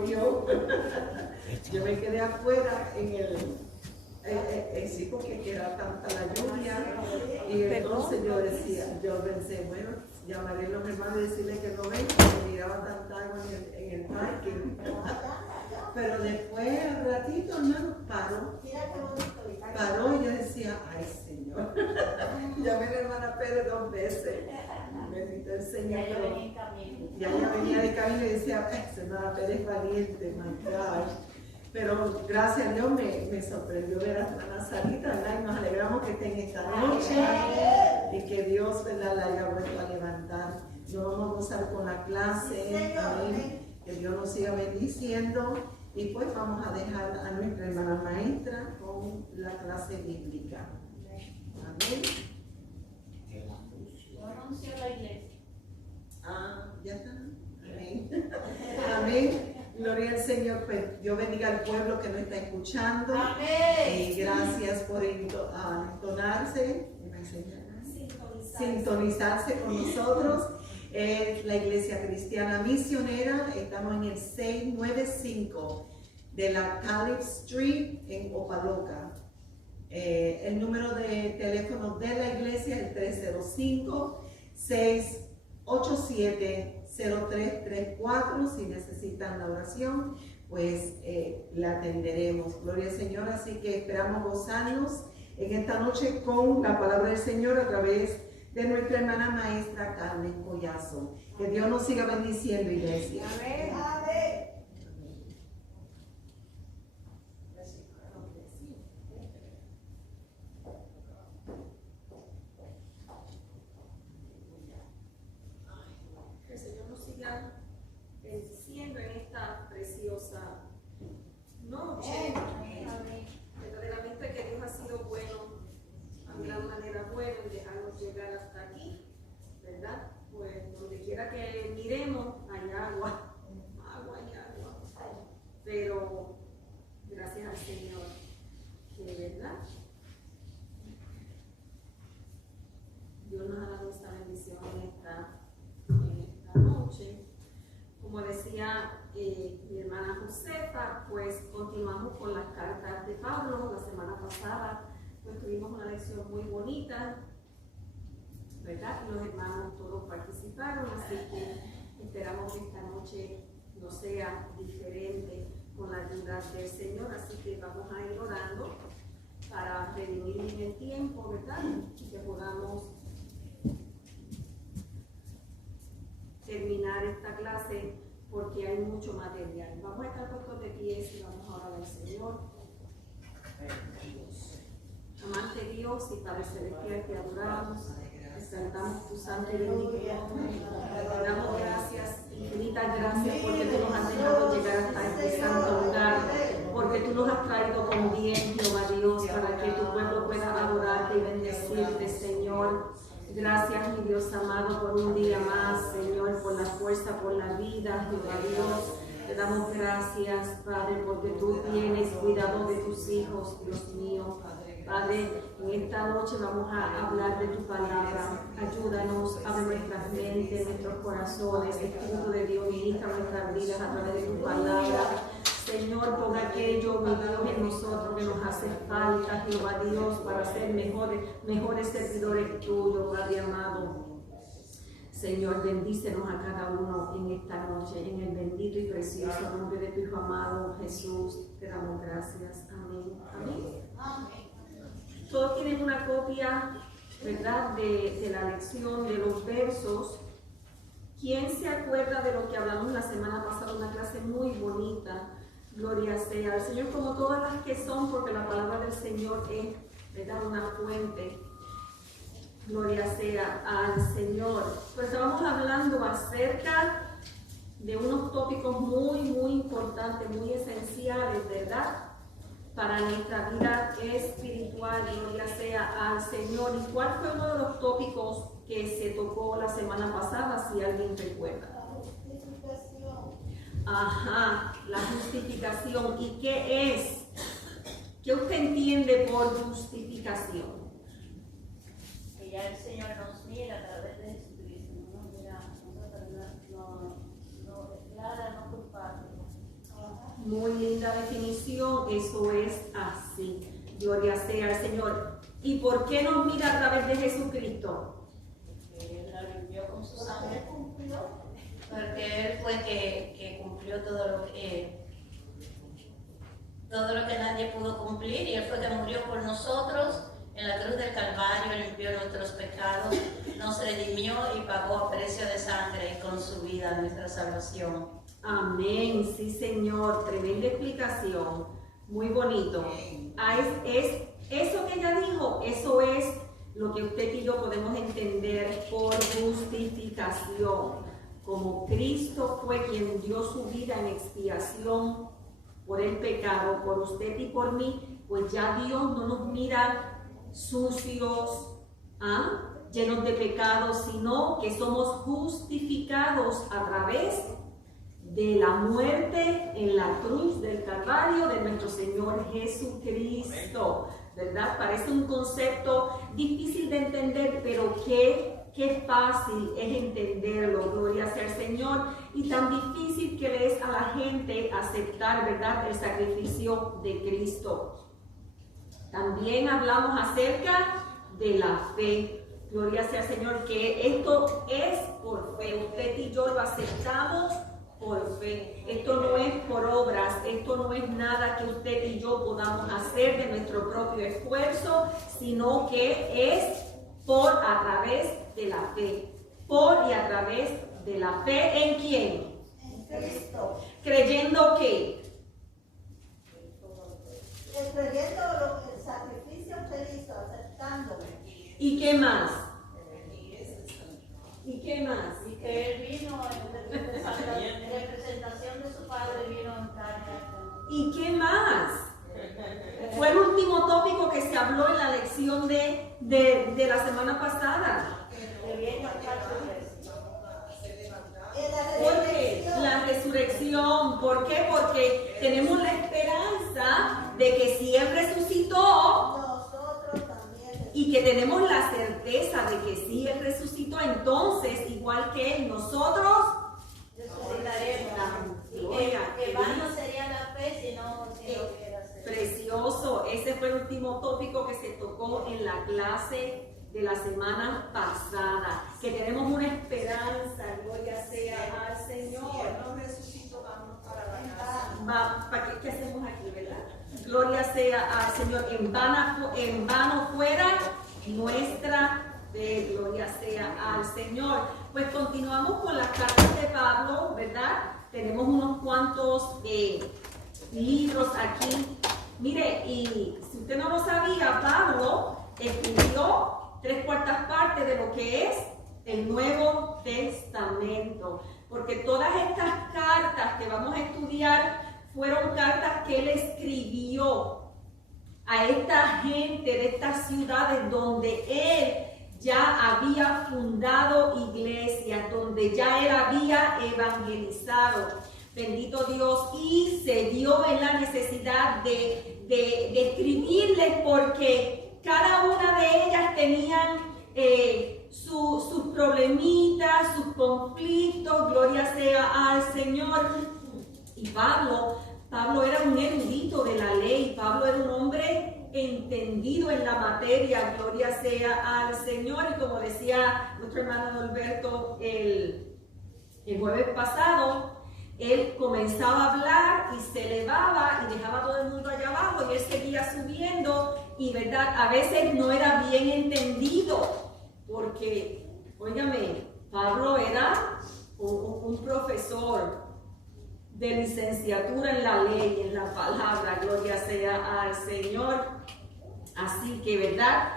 llovió. Yo me quedé afuera en el sí, porque era tanta la lluvia. Y entonces yo pensé, bueno, llamaré a los hermanos y decirles que no vengan, porque miraba tanta agua en el parking. Pero después, al ratito, hermano, paró y yo decía, ay Señor. Llamé a la hermana Pérez 2 veces. Bendito el Señor. Ya venía de camino y decía, ay, hermana Pérez valiente, my gosh. Pero gracias a Dios me sorprendió ver a la hermana Sarita, ¿verdad? Y nos alegramos que estén esta noche y que Dios, ¿verdad?, la haya vuelto a levantar. Nos vamos a gozar con la clase, amén. Que Dios nos siga bendiciendo. Y pues vamos a dejar a nuestra hermana maestra con la clase bíblica. Amén. Yo anuncio la iglesia. Ya está. Amén. Amén. Gloria al Señor. Pues Dios bendiga al pueblo que nos está escuchando. Amén. Y gracias por entonarse, sintonizarse con nosotros. Es la Iglesia Cristiana Misionera. Estamos en el 695 de la Calif Street en Opa-locka. El número de teléfono de la iglesia es el 305-687-0334. Si necesitan la oración, pues la atenderemos. Gloria al Señor. Así que esperamos gozarnos en esta noche con la palabra del Señor a través de nuestra hermana maestra Carmen Collazo. Que Dios nos siga bendiciendo, iglesia. Amén. Que el Señor nos siga bendiciendo en esta preciosa noche. Verdaderamente que Dios ha sido bueno, a gran manera bueno, en dejarnos llegar hasta aquí, ¿verdad? Pues donde quiera que miremos hay agua, y agua. Pero gracias al Señor, que verdad Dios nos ha dado esta bendición en esta noche. Como decía mi hermana Josefa, pues continuamos con las cartas de Pablo. La semana pasada pues tuvimos una lección muy bonita, ¿verdad? Los hermanos todos participaron, así que esperamos que esta noche no sea diferente con la ayuda del Señor. Así que vamos a ir orando para redimir en el tiempo, ¿verdad? Y que podamos terminar esta clase, porque hay mucho material. Vamos a estar puestos de pies y vamos a orar al Señor. Amante Dios y Padre Celestial, te adoramos, exaltamos tu santo y bendito nombre. Te damos gracias, infinitas gracias, porque tú nos has dejado llegar hasta este santo lugar, porque tú nos has traído con bien, Jehová Dios, para que tu pueblo pueda adorarte y bendecirte, Señor. Gracias, mi Dios amado, por un día más, Señor, por la fuerza, por la vida, Jehová Dios. Te damos gracias, Padre, porque tú tienes cuidado de tus hijos, Dios mío. Padre, en esta noche vamos a hablar de tu palabra. Ayúdanos, abre nuestras mentes, nuestros corazones, Espíritu de Dios, ministra nuestras vidas a través de tu palabra. Señor, pon aquello, mi Dios, en nosotros que nos hace falta, Jehová Dios, para ser mejores servidores tuyos, Padre amado. Señor, bendícenos a cada uno en esta noche, en el bendito y precioso nombre de tu Hijo amado Jesús. Te damos gracias. Amén. Amén. Todos tienen una copia, ¿verdad?, de la lección, de los versos. ¿Quién se acuerda de lo que hablamos la semana pasada? Una clase muy bonita. Gloria sea al Señor, como todas las que son, porque la palabra del Señor es, ¿verdad?, una fuente. Gloria sea al Señor. Pues estamos hablando acerca de unos tópicos muy, muy importantes, muy esenciales, ¿verdad?, para nuestra vida espiritual. Gloria sea al Señor. ¿Y cuál fue uno de los tópicos que se tocó la semana pasada, si alguien recuerda? Ajá, la justificación. ¿Y qué es? ¿Qué usted entiende por justificación? Que ya el Señor nos mira a través de Jesucristo, no nos mira, nosotros no declara, no culpable. Muy linda definición, eso es así. Gloria sea al Señor. ¿Y por qué nos mira a través de Jesucristo? Porque Él la limpió con su sangre. Porque Él fue que cumplió todo lo que nadie pudo cumplir, y Él fue que murió por nosotros en la cruz del Calvario, limpió nuestros pecados, nos redimió y pagó a precio de sangre y con su vida nuestra salvación. Amén, sí Señor, tremenda explicación, muy bonito. Es eso que ella dijo, eso es lo que usted y yo podemos entender por justificación. Como Cristo fue quien dio su vida en expiación por el pecado, por usted y por mí, pues ya Dios no nos mira sucios, llenos de pecados, sino que somos justificados a través de la muerte en la cruz del Calvario de nuestro Señor Jesucristo, ¿verdad? Parece un concepto difícil de entender, pero qué fácil es entenderlo, gloria sea al Señor, y tan difícil que le es a la gente aceptar, ¿verdad?, el sacrificio de Cristo. También hablamos acerca de la fe, gloria sea al Señor, que esto es por fe, usted y yo lo aceptamos por fe. Esto no es por obras, esto no es nada que usted y yo podamos hacer de nuestro propio esfuerzo, sino que es a través de la fe. Por y a través de la fe, ¿en quién? En Cristo. Creyendo que. Creyendo el sacrificio que hizo, aceptándolo. ¿Y qué más? ¿Y qué más? Y que Él vino en representación de su Padre, vino en carne. ¿Y qué más? Fue el último tópico que se habló en la lección de la semana pasada. ¿Por qué? La resurrección. ¿Por qué? Porque tenemos la esperanza de que si Él resucitó, nosotros también. y que tenemos la certeza de que si Él resucitó, entonces, igual que Él, nosotros Resucitaremos. Que vano sería la fe si no hubiera sido. Precioso, ese fue el último tópico que se tocó en la clase de la semana pasada, que tenemos una esperanza, gloria sea al Señor. No resucitó, vamos para la casa. ¿Para qué hacemos aquí, verdad? Gloria sea al Señor. En vano fuera nuestra fe, gloria sea al Señor. Pues continuamos con las cartas de Pablo, ¿verdad? Tenemos unos cuantos libros aquí. Mire, y si usted no lo sabía, Pablo escribió 3/4 partes de lo que es el Nuevo Testamento. Porque todas estas cartas que vamos a estudiar fueron cartas que él escribió a esta gente de estas ciudades donde él ya había fundado iglesias, donde ya él había evangelizado. Bendito Dios, y se vio en la necesidad de escribirles porque cada una de ellas tenían sus problemitas, sus conflictos, gloria sea al Señor. Y Pablo era un erudito de la ley, Pablo era un hombre entendido en la materia, gloria sea al Señor. Y como decía nuestro hermano Norberto el jueves pasado, él comenzaba a hablar y se elevaba y dejaba a todo el mundo allá abajo y él seguía subiendo, y verdad, a veces no era bien entendido porque, óigame, Pablo era un profesor de licenciatura en la ley, en la palabra, gloria sea al Señor. Así que, verdad,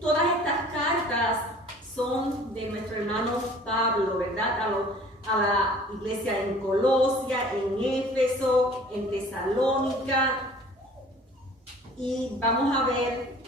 todas estas cartas son de nuestro hermano Pablo, verdad, a la iglesia en Colosia, en Éfeso, en Tesalónica, y vamos a ver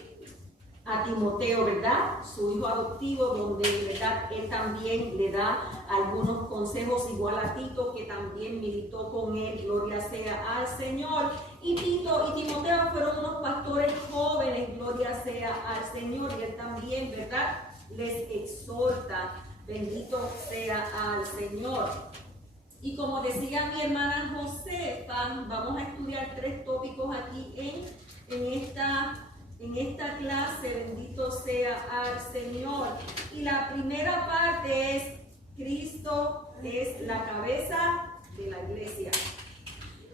a Timoteo, ¿verdad? Su hijo adoptivo, donde, ¿verdad?, él también le da algunos consejos, igual a Tito, que también militó con él, gloria sea al Señor. Y Tito y Timoteo fueron unos pastores jóvenes, gloria sea al Señor, y él también, ¿verdad?, les exhorta, bendito sea al Señor. Y como decía mi hermana Josefa, vamos a estudiar 3 tópicos aquí en esta clase. Bendito sea al Señor. Y la primera parte es: Cristo es la cabeza de la iglesia.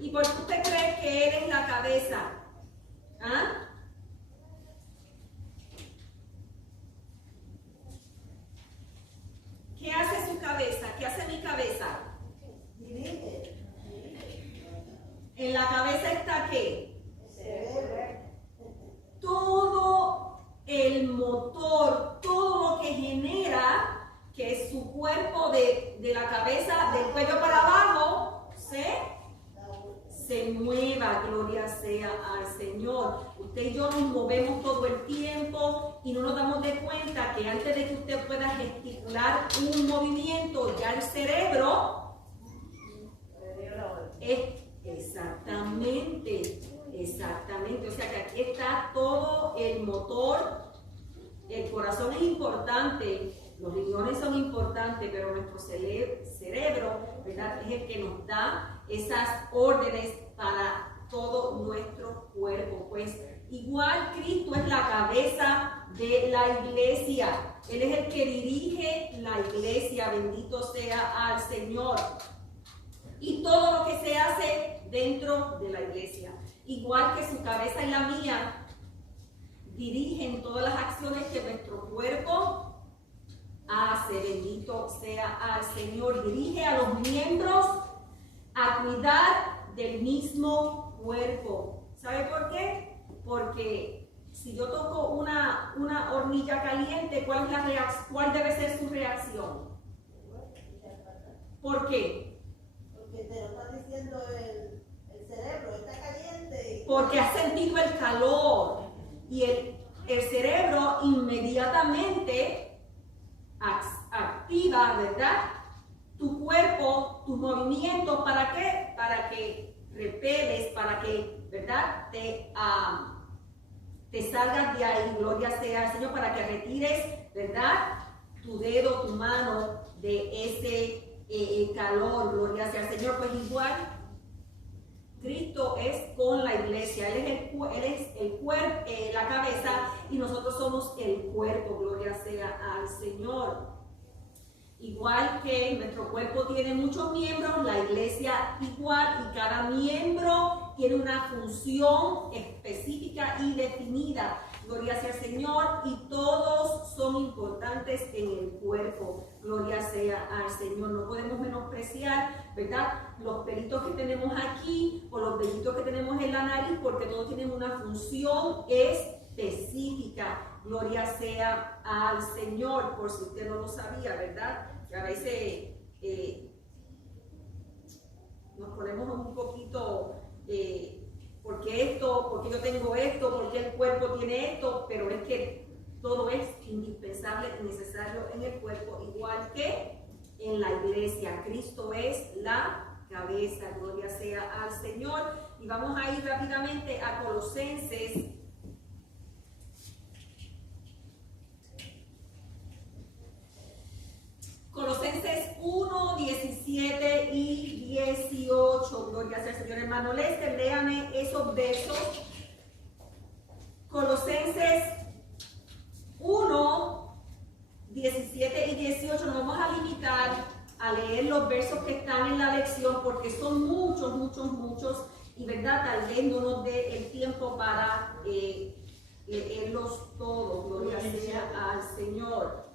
¿Y por qué usted cree que Él es la cabeza? ¿Ah? ¿Qué hace su cabeza? ¿Qué hace mi cabeza? Dirige. En la cabeza está ¿qué? Cerebro. Todo el motor, todo lo que genera que su cuerpo de la cabeza, del cuello para abajo, se mueva. Gloria sea al Señor. Usted y yo nos movemos todo el tiempo y no nos damos de cuenta que antes de que usted pueda gesticular un movimiento, ya el cerebro es exactamente. O sea que aquí está todo el motor. El corazón es importante, los riñones son importantes, pero nuestro cerebro, ¿verdad?, es el que nos da esas órdenes para todo nuestro cuerpo. Pues igual Cristo es la cabeza de la iglesia. Él es el que dirige la iglesia. Bendito sea al Señor. Y todo lo que se hace dentro de la iglesia, igual que su cabeza y la mía, dirigen todas las acciones que nuestro cuerpo hace. Bendito sea al Señor. Dirige a los miembros a cuidar del mismo cuerpo. ¿Sabe por qué? Porque si yo toco una hornilla caliente, ¿cuál debe ser su reacción? ¿Por qué? Porque te lo está diciendo el cerebro, está caliente. Porque has sentido el calor y el cerebro inmediatamente activa, ¿verdad?, tu cuerpo, tus movimientos. ¿Para qué? Para que repeles, para que, ¿verdad?, te salgas de ahí. Gloria sea al Señor. Para que retires, ¿verdad?, tu dedo, tu mano de ese calor. Gloria sea al Señor. Pues igual Cristo es con la iglesia. Él es el cuerpo, la cabeza, y nosotros somos el cuerpo. Gloria sea al Señor. Igual que nuestro cuerpo tiene muchos miembros, la iglesia igual, y cada miembro tiene una función específica y definida. Gloria sea al Señor. Y todos son importantes en el cuerpo. Gloria sea al Señor. No podemos menospreciar, ¿verdad?, los pelitos que tenemos aquí o los vellitos que tenemos en la nariz, porque todos tienen una función específica. Gloria sea al Señor. Por si usted no lo sabía, ¿verdad? Que a veces nos ponemos un poquito... porque yo tengo esto, porque el cuerpo tiene esto, pero es que todo es indispensable y necesario en el cuerpo, igual que en la iglesia. Cristo es la cabeza. Gloria sea al Señor. Y vamos a ir rápidamente a Colosenses. Colosenses 1, 17 y 18. Gloria sea al Señor. Hermano Lester, léame esos versos. Colosenses 1, 17 y 18. Nos vamos a limitar a leer los versos que están en la lección, porque son muchos. Y verdad, tal vez no nos dé el tiempo para leerlos todos. Gloria sea al Señor.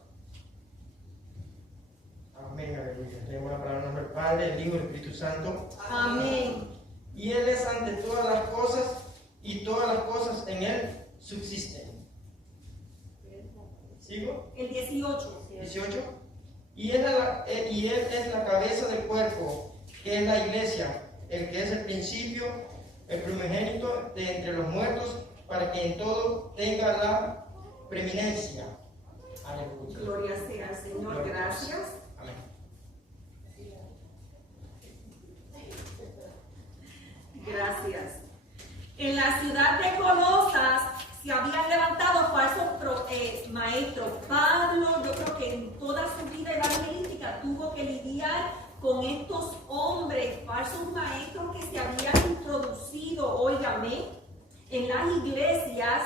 Amén, aleluya. Tenemos la palabra en nombre del Padre, el Hijo y el Espíritu Santo. Amén. Y Él es ante todas las cosas, y todas las cosas en Él subsisten. ¿Sigo? El 18. 18. Y él es la cabeza del cuerpo, que es la iglesia, el que es el principio, el primogénito de entre los muertos, para que en todo tenga la preeminencia. Aleluya. Gloria sea al Señor. Gloria. Gracias. Amén. Gracias. En la ciudad de Colosas se habían levantado falsos maestros. Pablo, yo creo que en toda su vida evangelística tuvo que lidiar con estos hombres, falsos maestros que se habían producido, óigame, en las iglesias,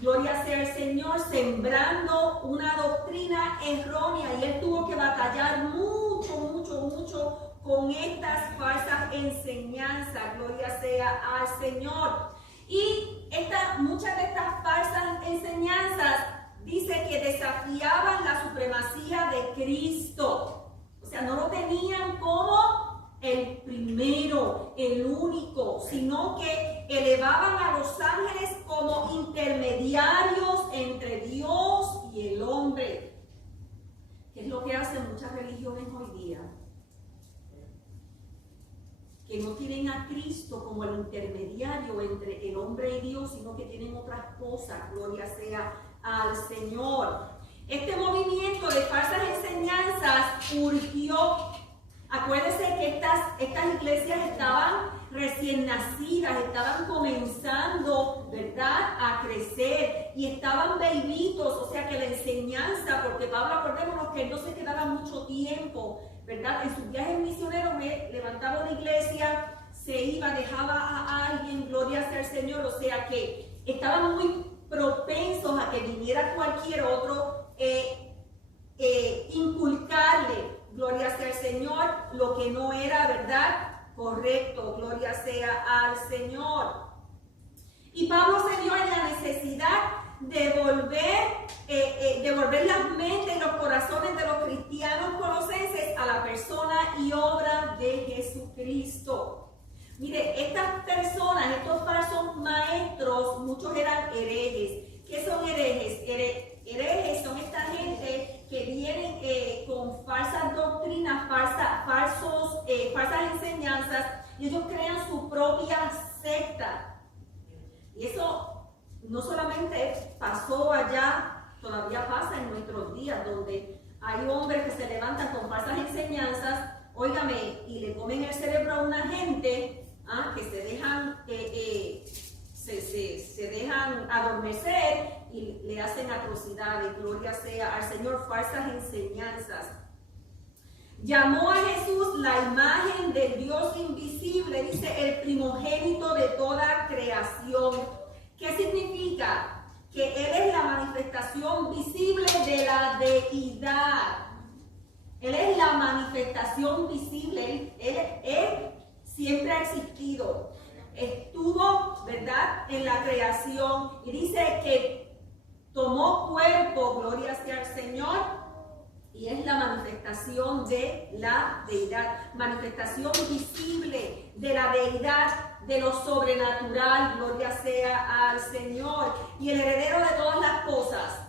gloria sea el Señor, sembrando una doctrina errónea, y él tuvo que batallar mucho con estas falsas enseñanzas, gloria sea al Señor. Y muchas de estas falsas enseñanzas dice que desafiaban la supremacía de Cristo. O sea, no lo tenían como el primero, el único, sino que elevaban a los ángeles como intermediarios entre Dios y el hombre, que es lo que hacen muchas religiones hoy día, que no tienen a Cristo como el intermediario entre el hombre y Dios, sino que tienen otras cosas, gloria sea al Señor. Este movimiento de falsas enseñanzas surgió. Acuérdense que estas iglesias estaban recién nacidas, estaban comenzando, ¿verdad?, a crecer, y estaban bebitos, o sea que la enseñanza, porque Pablo, acordémonos que él no se quedaba mucho tiempo, ¿verdad? En sus viajes misioneros levantaba una iglesia, se iba, dejaba a alguien, gloria sea al Señor, o sea que estaban muy propensos a que viniera cualquier otro, inculcarle, gloria sea al Señor, lo que no era, ¿verdad?, correcto, gloria sea al Señor. Y Pablo se vio en la necesidad de volver las mentes y los corazones de los cristianos colosenses a la persona y obra de Jesucristo. Mire, estas personas, estos falsos maestros, muchos eran herejes. ¿Qué son herejes? Herejes son esta gente que vienen con falsas doctrinas, falsas enseñanzas, y ellos crean su propia secta. Y eso no solamente pasó allá, todavía pasa en nuestros días, donde hay hombres que se levantan con falsas enseñanzas, óigame, y le comen el cerebro a una gente que se dejan adormecer y le hacen atrocidades, gloria sea al Señor, falsas enseñanzas. Llamó a Jesús la imagen del Dios invisible, dice, el primogénito de toda creación. ¿Qué significa? Que Él es la manifestación visible de la deidad. Él es la manifestación visible. Él siempre ha existido. Estuvo, ¿verdad?, en la creación, y dice que tomó cuerpo, gloria sea al Señor, y es la manifestación de la deidad, manifestación visible de la deidad, de lo sobrenatural, gloria sea al Señor, y el heredero de todas las cosas.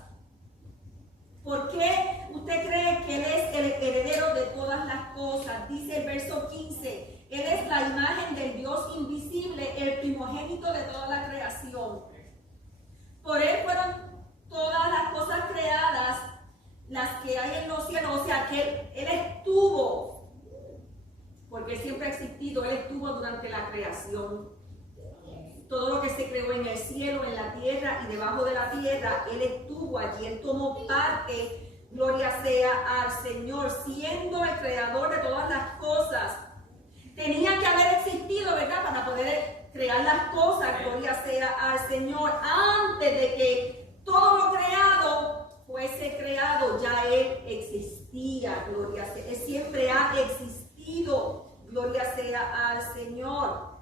¿Por qué usted cree que Él es el heredero de todas las cosas? Dice el verso 15, Él es la imagen del Dios invisible, el primogénito de toda la creación. Por Él fueron todas las cosas creadas, las que hay en los cielos, o sea que Él estuvo, porque Él siempre ha existido, Él estuvo durante la creación. Todo lo que se creó en el cielo, en la tierra y debajo de la tierra, Él estuvo allí, Él tomó parte, gloria sea al Señor, siendo el creador de todas las cosas. Tenía que haber existido, ¿verdad?, para poder crear las cosas, gloria sea al Señor, antes de que todo lo creado fuese creado, ya Él existía, gloria sea, Él siempre ha existido, gloria sea al Señor.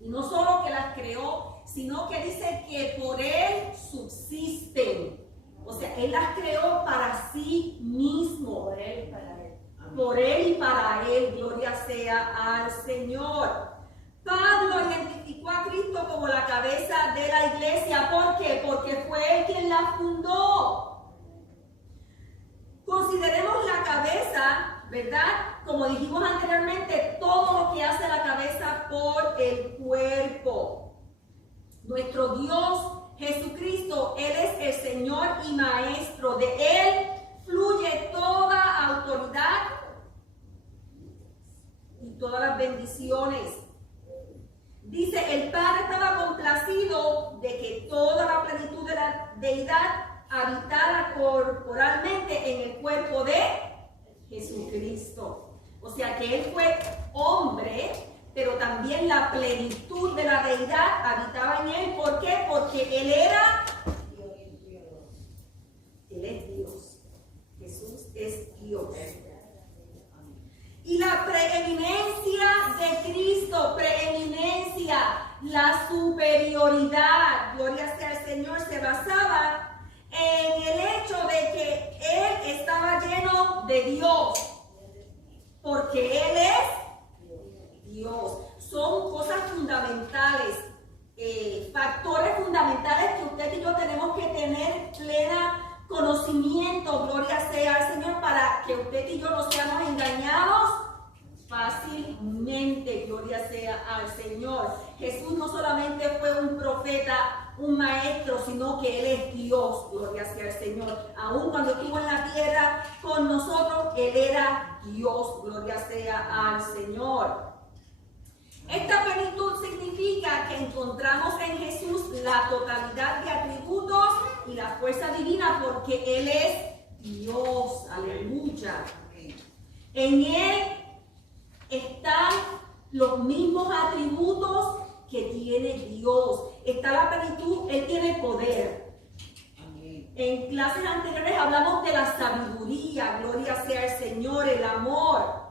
Y no solo que las creó, sino que dice que por Él subsisten. O sea, Él las creó para sí mismo. Por Él y para Él. Por Él y para Él, gloria sea al Señor. Pablo identificó a Cristo como la cabeza de la iglesia. ¿Por qué? Porque fue Él quien la fundó. Consideremos la cabeza, ¿verdad? Como dijimos anteriormente, todo lo que hace la cabeza por el cuerpo. Nuestro Dios Jesucristo, Él es el Señor y Maestro. De Él fluye toda autoridad y todas las bendiciones. Dice, el Padre estaba complacido de que toda la plenitud de la deidad habitara corporalmente en el cuerpo de Jesucristo. O sea que Él fue hombre, pero también la plenitud de la deidad habitaba en él. ¿Por qué? Porque él era, él es Dios. Jesús es Dios. Y la preeminencia de Cristo, preeminencia, la superioridad, gloria sea al Señor, se basaba en el hecho de que Él estaba lleno de Dios, porque Él es Dios. Son cosas fundamentales, factores fundamentales que usted y yo tenemos que tener plena conocimiento, gloria sea al Señor, para que usted y yo no seamos engañados fácilmente, gloria sea al Señor. Jesús no solamente fue un profeta, un maestro, sino que Él es Dios, gloria sea al Señor. Aún cuando estuvo en la tierra con nosotros, Él era Dios, gloria sea al Señor. Esta plenitud significa que encontramos en Jesús la totalidad de atributos y la fuerza divina, porque Él es Dios, aleluya. En Él están los mismos atributos que tiene Dios. Está la plenitud, Él tiene poder. En clases anteriores hablamos de la sabiduría, gloria sea el Señor, el amor.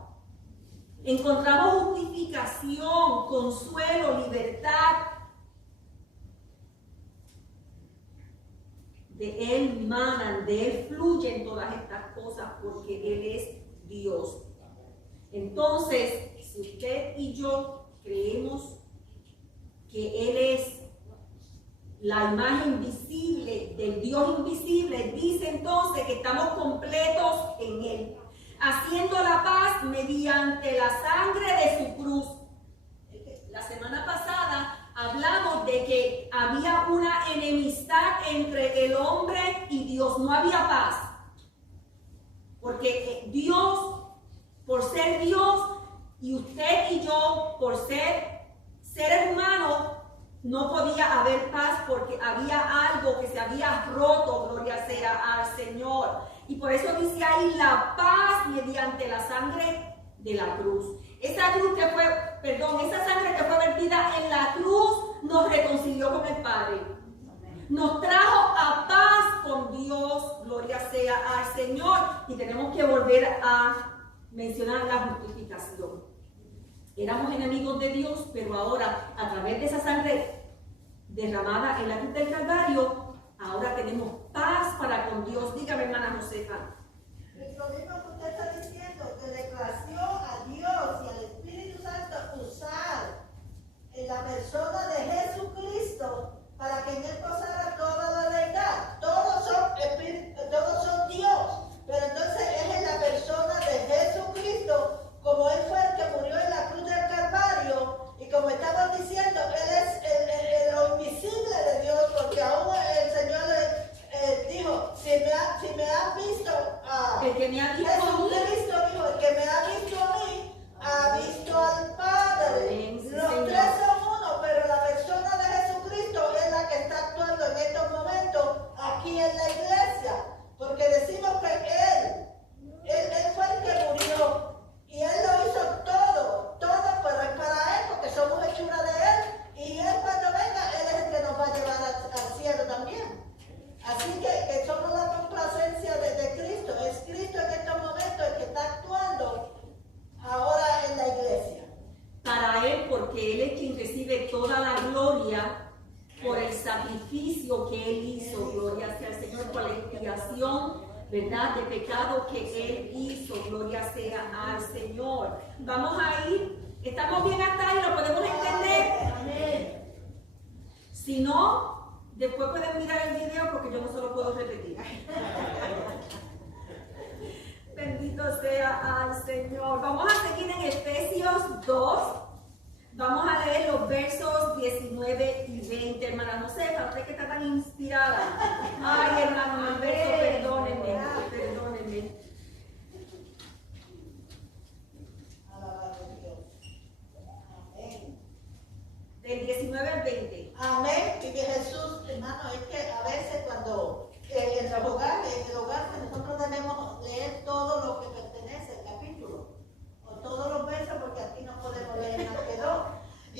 Encontramos justificación, consuelo, libertad. De Él manan, de Él fluyen todas estas cosas, porque Él es Dios. Entonces, si usted y yo creemos que Él es la imagen visible del Dios invisible, dice entonces que estamos completos en Él, haciendo la paz mediante la sangre de su cruz. La semana pasada hablamos de que había una enemistad entre el hombre y Dios, no había paz, porque Dios, por ser Dios, y usted y yo, por ser seres humanos, no podía haber paz, porque había algo que se había roto, gloria sea al Señor. Y por eso dice ahí la paz mediante la sangre de la cruz. Esa sangre que fue vertida en la cruz nos reconcilió con el Padre. Nos trajo a paz con Dios, gloria sea al Señor. Y tenemos que volver a mencionar la justificación. Éramos enemigos de Dios, pero ahora, a través de esa sangre derramada en la cruz del Calvario, ahora tenemos paz para con Dios. Dígame, hermana Josefa. Lo mismo que usted está diciendo, que le plació a Dios y al Espíritu Santo usar en la persona de Jesucristo para que en Él posara toda la deidad. Todos son Dios, pero entonces es en la persona de Jesucristo, como Él fue el que murió en la cruz del Calvario, y como estamos diciendo, Él es lo invisible de Dios, porque aún el Señor dijo, si me han visto a El que me ha visto a mí, Jesucristo, dijo, el que me ha visto a mí, ha visto al Padre. Sí, Los Señor. tres son uno, pero la persona de Jesucristo es la que está actuando en estos momentos aquí en la iglesia, porque decimos que Él fue el que murió, y Él lo hizo todo, pero es para Él, porque somos hechura de Él, y Él cuando venga, Él es el que nos va a llevar al cielo también. Así que somos la complacencia de Cristo. Es Cristo en estos momentos el que está actuando ahora en la iglesia. para Él, porque Él es quien recibe toda la gloria por el sacrificio que Él hizo, gloria sea al Señor, por la expiación, ¿verdad?, de pecado que Él hizo, gloria sea al Señor. Vamos a ir, ¿estamos bien hasta ahí? ¿Lo podemos entender? Amén. Si no, después pueden mirar el video, porque yo no se lo puedo repetir. Bendito sea al Señor. Vamos a seguir en Efesios 2. Vamos a leer los versos 19 y 20, hermana Josefa, usted que está tan inspirada. Ay, hermano Alberto, perdónenme. Alabado Dios. Amén. Del 19 al 20. Amén. Y que Jesús, hermano, es que a veces cuando en el hogar nosotros debemos leer todo lo que pertenece al capítulo, o todos los versos, porque aquí no podemos leer más que dos.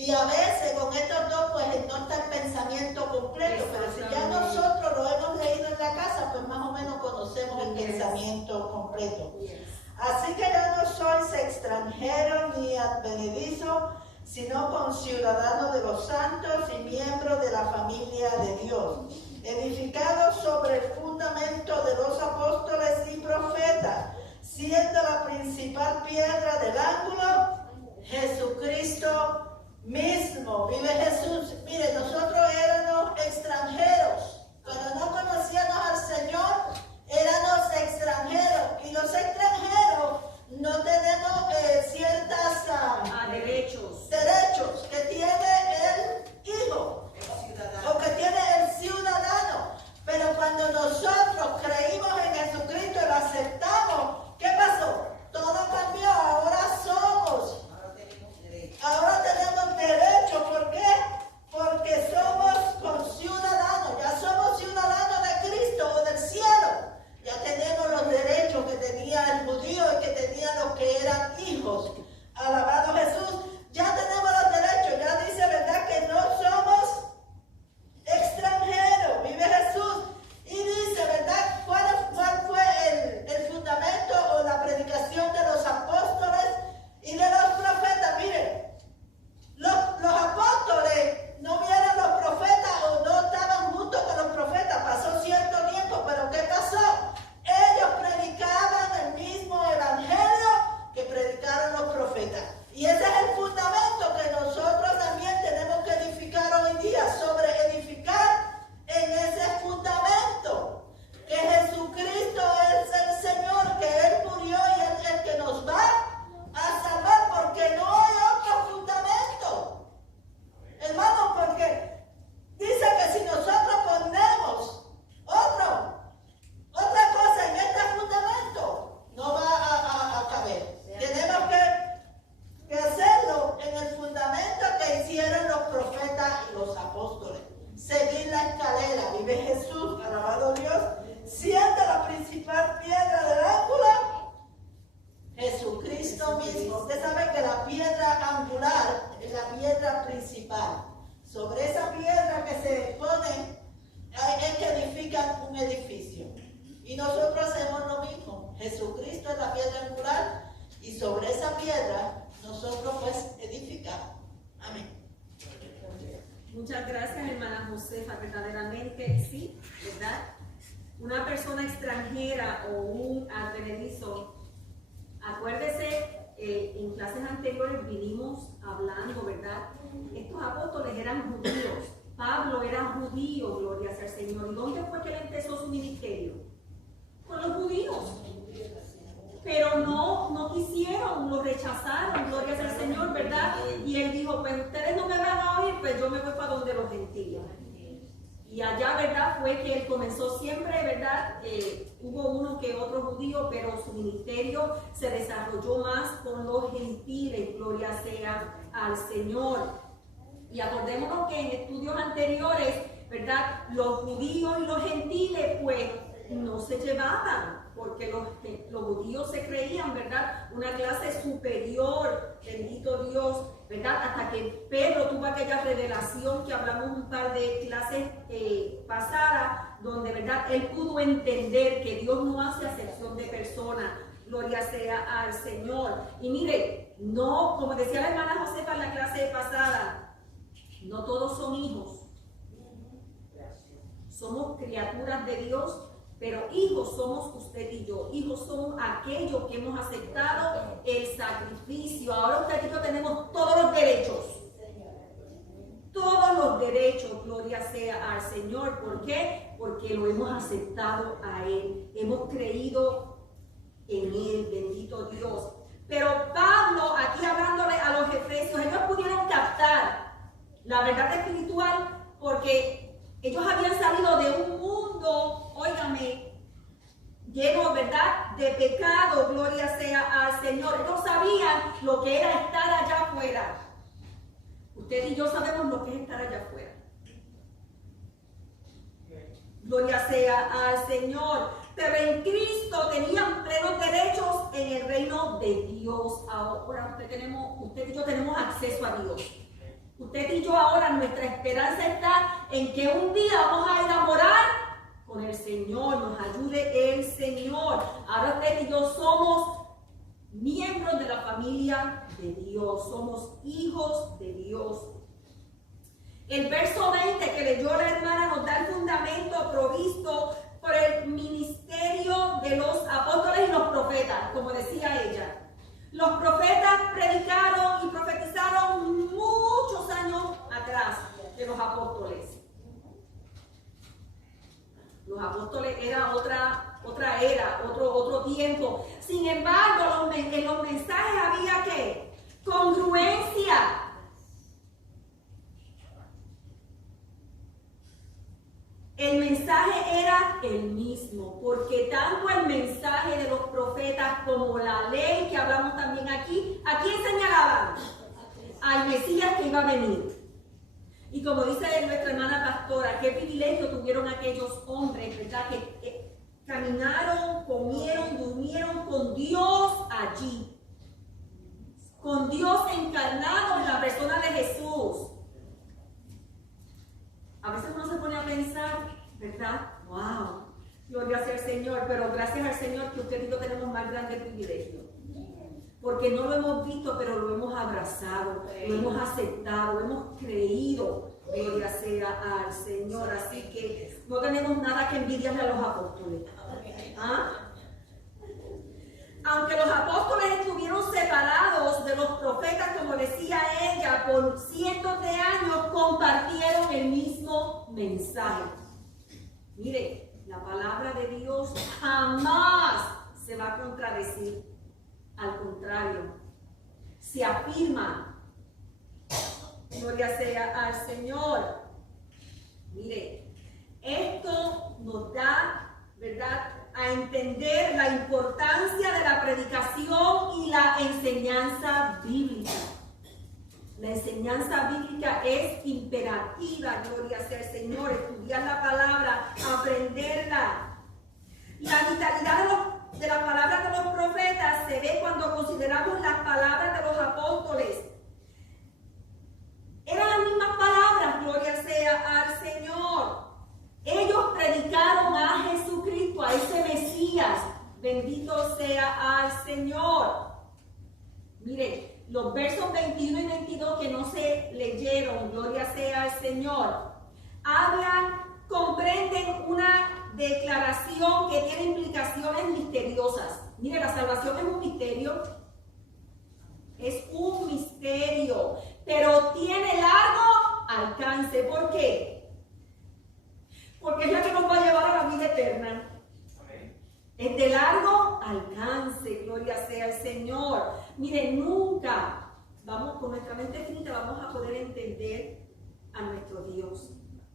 Y a veces con estos dos pues no está el pensamiento completo, pero si ya nosotros lo hemos leído en la casa, pues más o menos conocemos el pensamiento completo. Así que ya no sois extranjeros ni advenedizos, sino conciudadanos de los santos y miembros de la familia de Dios, edificados sobre el fundamento de los apóstoles y profetas, siendo la principal piedra del ángulo Jesucristo mismo. Vive Jesús. Mire, nosotros éramos extranjeros. Cuando no conocíamos al Señor, éramos extranjeros. Y los extranjeros no tenemos ciertas derechos que tiene el hijo o que tiene el ciudadano. Pero cuando nosotros creímos en Jesucristo y lo aceptamos, ¿qué pasó? Todo cambió. Ahora tenemos derecho. ¿Por qué? Porque somos conciudadanos. Ya somos ciudadanos de Cristo o del cielo. Ya tenemos los derechos que tenía el judío y que tenían los que eran hijos. Alabado Jesús. Ya tenemos los derechos. Ya dice, ¿verdad?, que no somos extranjeros. Vive Jesús. Y dice, ¿verdad?, cuál fue el fundamento o la predicación de los apóstoles y de los profetas. Miren, los apóstoles no vieron los profetas o no estaban juntos con los profetas. Pasó cierto tiempo, pero ¿qué pasó? Ellos predicaban el mismo evangelio que predicaron los profetas. Y ese es el fundamento que nosotros también tenemos que edificar hoy día, sobre edificar en ese fundamento, que Jesucristo es el Señor, que Él murió y es el que nos va a salvar, porque no hay otro fundamento. Hermano, porque dice que si nosotros ponemos otra cosa en este fundamento, no va a caber. Tenemos que hacerlo en el fundamento que hicieron los profetas y los apóstoles. Seguir la escalera. Vive Jesús, alabado Dios, siendo la principal piedra del ángulo Jesucristo mismo. Usted sabe que la piedra angular es la piedra principal. Sobre esa piedra que se pone es que edifican un edificio. Y nosotros hacemos lo mismo. Jesucristo es la piedra angular y sobre esa piedra nosotros pues edificamos. Amén. Muchas gracias, hermana Josefa. Verdaderamente, sí, ¿verdad? Una persona extranjera o un advenedizo, acuérdese, en clases anteriores vinimos hablando, ¿verdad? Estos apóstoles eran judíos. Pablo era judío, gloria sea al Señor. ¿Y dónde fue que él empezó su ministerio? Con los judíos. Pero no quisieron, lo rechazaron, gloria sea al Señor, ¿verdad? Y él dijo, pues ustedes no me van a oír, pues yo me voy para donde los gentiles. Y allá, ¿verdad?, fue que él comenzó siempre, ¿verdad? Hubo uno que otro judío, pero su ministerio se desarrolló más con los gentiles, gloria sea al Señor. Y acordémonos que en estudios anteriores, ¿verdad?, los judíos y los gentiles, pues, no se llevaban, porque los judíos se creían, ¿verdad?, una clase superior, bendito Dios, ¿verdad?, hasta que Pedro tuvo aquella revelación que hablamos un par de clases pasadas, donde, ¿verdad?, él pudo entender que Dios no hace acepción de personas, gloria sea al Señor. Y mire, no, como decía la hermana Josefa en la clase pasada, no todos son hijos, somos criaturas de Dios. Pero hijos somos usted y yo. Hijos somos aquellos que hemos aceptado el sacrificio. Ahora usted y yo tenemos todos los derechos. Todos los derechos, gloria sea al Señor. ¿Por qué? Porque lo hemos aceptado a Él. Hemos creído en Él, bendito Dios. Pero Pablo, aquí hablándole a los efesios, ellos pudieron captar la verdad espiritual porque ellos habían salido de un mundo, óigame, lleno, ¿verdad?, de pecado, gloria sea al Señor. Ellos sabían lo que era estar allá afuera. Usted y yo sabemos lo que es estar allá afuera. Gloria sea al Señor. Pero en Cristo tenían plenos derechos en el reino de Dios. Ahora usted y yo tenemos acceso a Dios. Usted y yo ahora, nuestra esperanza está en que un día vamos a ir a morar con el Señor, nos ayude el Señor. Ahora usted y yo somos miembros de la familia de Dios, somos hijos de Dios. El verso 20 que leyó la hermana nos da el fundamento provisto por el ministerio de los apóstoles y los profetas, como decía ella. Los profetas predicaron y profetizaron muchos años atrás de los apóstoles. Los apóstoles era otra era, otro tiempo. Sin embargo, en los mensajes había ¿qué? Congruencia. El mensaje era el mismo, porque tanto el mensaje de los profetas como la ley que hablamos también aquí, ¿a quién señalaban? Al Mesías que iba a venir. Y como dice nuestra hermana pastora, qué privilegio tuvieron aquellos hombres, ¿verdad? Que caminaron, comieron, durmieron con Dios allí. Con Dios encarnado en la persona de Jesús. A veces uno se pone a pensar, ¿verdad? ¡Wow! Gloria sea al Señor, pero gracias al Señor que usted y yo tenemos más grande privilegio. Porque no lo hemos visto, pero lo hemos abrazado, lo hemos aceptado, lo hemos creído. Gloria sea al Señor. Así que no tenemos nada que envidiarle a los apóstoles. ¿Ah? Aunque los apóstoles estuvieron separados de los profetas, como decía ella, por cientos de años, compartieron el mismo mensaje. Mire, la palabra de Dios jamás se va a contradecir. Al contrario, se afirma. Gloria sea al Señor. Mire, esto nos da, ¿verdad?, a entender la importancia de la predicación y la enseñanza bíblica. La enseñanza bíblica es imperativa, gloria sea al Señor, estudiar la palabra, aprenderla. La vitalidad de las palabras de los profetas se ve cuando consideramos las palabras de los apóstoles. Eran las mismas palabras, gloria sea al Señor. Ellos predicaron a Jesucristo, a ese Mesías. Bendito sea al Señor. Mire, los versos 21 y 22 que no se leyeron, gloria sea al Señor, comprenden una declaración que tiene implicaciones misteriosas. Mire, la salvación es un misterio. Es un misterio, pero tiene largo alcance. ¿Por qué? Porque es la que nos va a llevar a la vida eterna. Es de largo alcance, gloria sea al Señor. Mire, nunca vamos con nuestra mente finita, vamos a poder entender a nuestro Dios.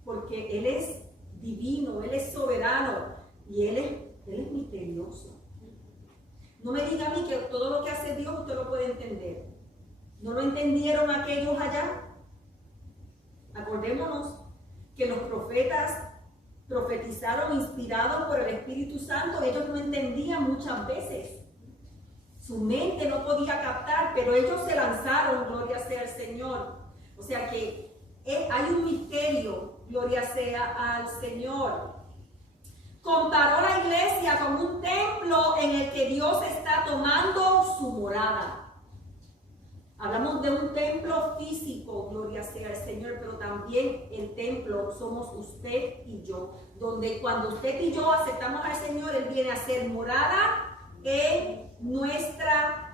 Porque Él es divino, Él es soberano y Él es misterioso. No me diga a mí que todo lo que hace Dios usted lo puede entender. ¿No lo entendieron aquellos allá? Acordémonos que los profetas profetizaron inspirados por el Espíritu Santo. Ellos no entendían muchas veces. Su mente no podía captar, pero ellos se lanzaron, gloria sea al Señor. O sea que hay un misterio, gloria sea al Señor. Comparó la iglesia con un templo en el que Dios está tomando su morada. Hablamos de un templo físico, gloria sea al Señor, pero también el templo somos usted y yo, donde cuando usted y yo aceptamos al Señor, Él viene a ser morada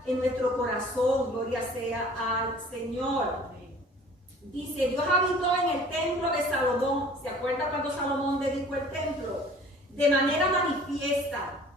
en nuestro corazón, gloria sea al Señor. Dice, Dios habitó en el templo de Salomón. ¿Se acuerda cuando Salomón dedicó el templo? De manera manifiesta,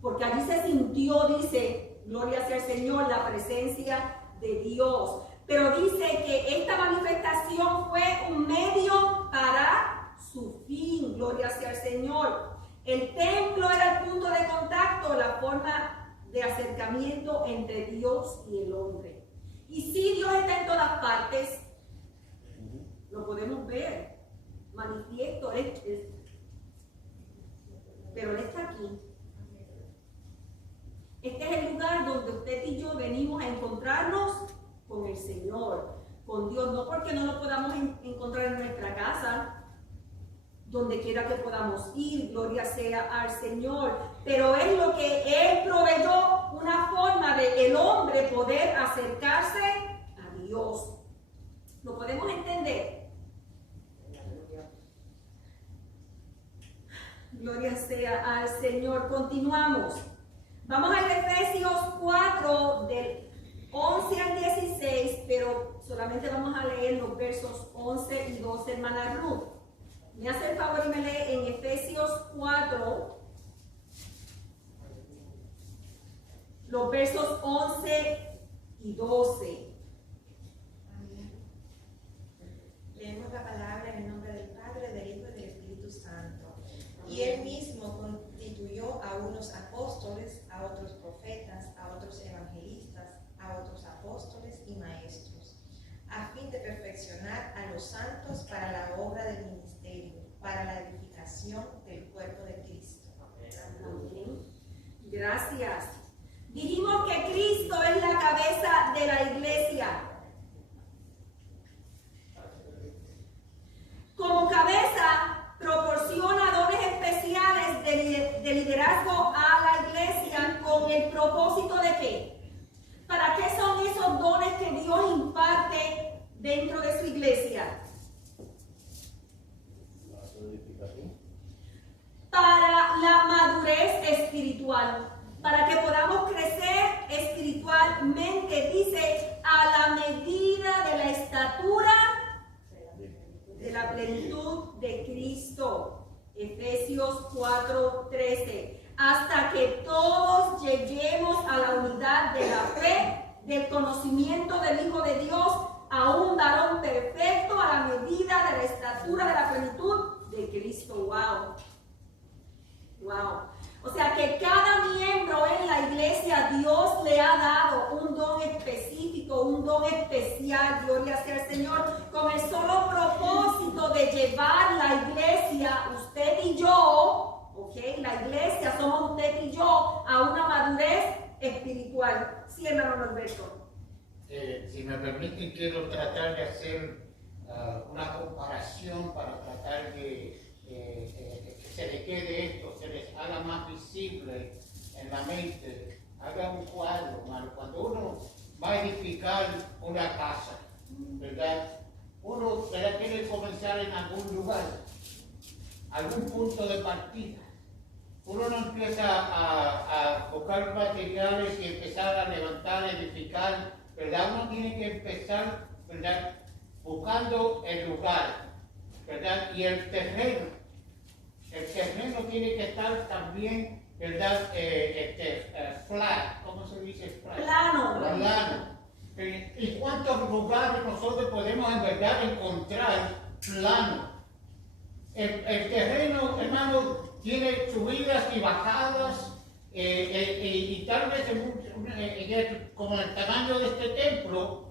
porque allí se sintió, dice, gloria sea al Señor, la presencia de Dios. Pero dice que esta manifestación fue un medio para su fin, gloria sea al Señor. El templo era el punto de contacto, la forma de acercamiento entre Dios y el hombre. Y si Dios está en todas partes, lo podemos ver, manifiesto, pero Él está aquí. Este es el lugar donde usted y yo venimos a encontrarnos con el Señor, con Dios. porque no lo podamos encontrar en nuestra casa, donde quiera que podamos ir, gloria sea al Señor. Pero es lo que Él proveyó, una forma de el hombre poder acercarse a Dios. ¿Lo podemos entender? Gloria sea al Señor. Continuamos. Vamos a Efesios 4 del 11 al 16, pero solamente vamos a leer los versos 11 y 12, hermana Ruth. Me hace el favor y me lee en Efesios 4, los versos 11 y 12. Leemos la palabra en el nombre del Padre, del Hijo y del Espíritu Santo. Y Él mismo constituyó a unos apóstoles, a otros profetas, a otros evangelistas, a otros apóstoles y maestros, a fin de perfeccionar a los santos para la obra del ministerio, para la edificación del cuerpo de Cristo. Amén. Gracias. Dijimos que Cristo es la cabeza de la iglesia. Como cabeza, proporciona dones especiales de liderazgo a la iglesia con el propósito de ¿qué? ¿Para qué son esos dones que Dios imparte dentro de su iglesia? Para la madurez espiritual, para que podamos crecer espiritualmente, dice, a la medida de la estatura de la plenitud de Cristo. Efesios 4:13. Hasta que todos lleguemos a la unidad de la fe, del conocimiento del Hijo de Dios, a un varón perfecto, a la medida de la estatura de la plenitud de Cristo. Wow. Wow. O sea que cada miembro en la iglesia, Dios le ha dado un don específico, un don especial, gloria sea al Señor, con el solo propósito de llevar la iglesia, usted y yo, ok, la iglesia somos usted y yo, a una madurez espiritual. Sí, hermano Norberto. Si me permiten, quiero tratar de hacer una comparación para tratar de que se le quede esto, se les haga más visible en la mente. Haga un cuadro, hermano. Cuando uno va a edificar una casa, ¿verdad? Uno tiene que comenzar en algún lugar, algún punto de partida. Uno no empieza a buscar materiales y empezar a levantar, edificar, ¿verdad? Uno tiene que empezar, ¿verdad? Buscando el lugar, ¿verdad? Y el terreno. El terreno tiene que estar también, ¿verdad? Flat, ¿cómo se dice flat? Plano. Plano. ¿Y cuántos lugares nosotros podemos en verdad encontrar plano? El terreno, hermano, tiene subidas y bajadas, y tal vez como el tamaño de este templo,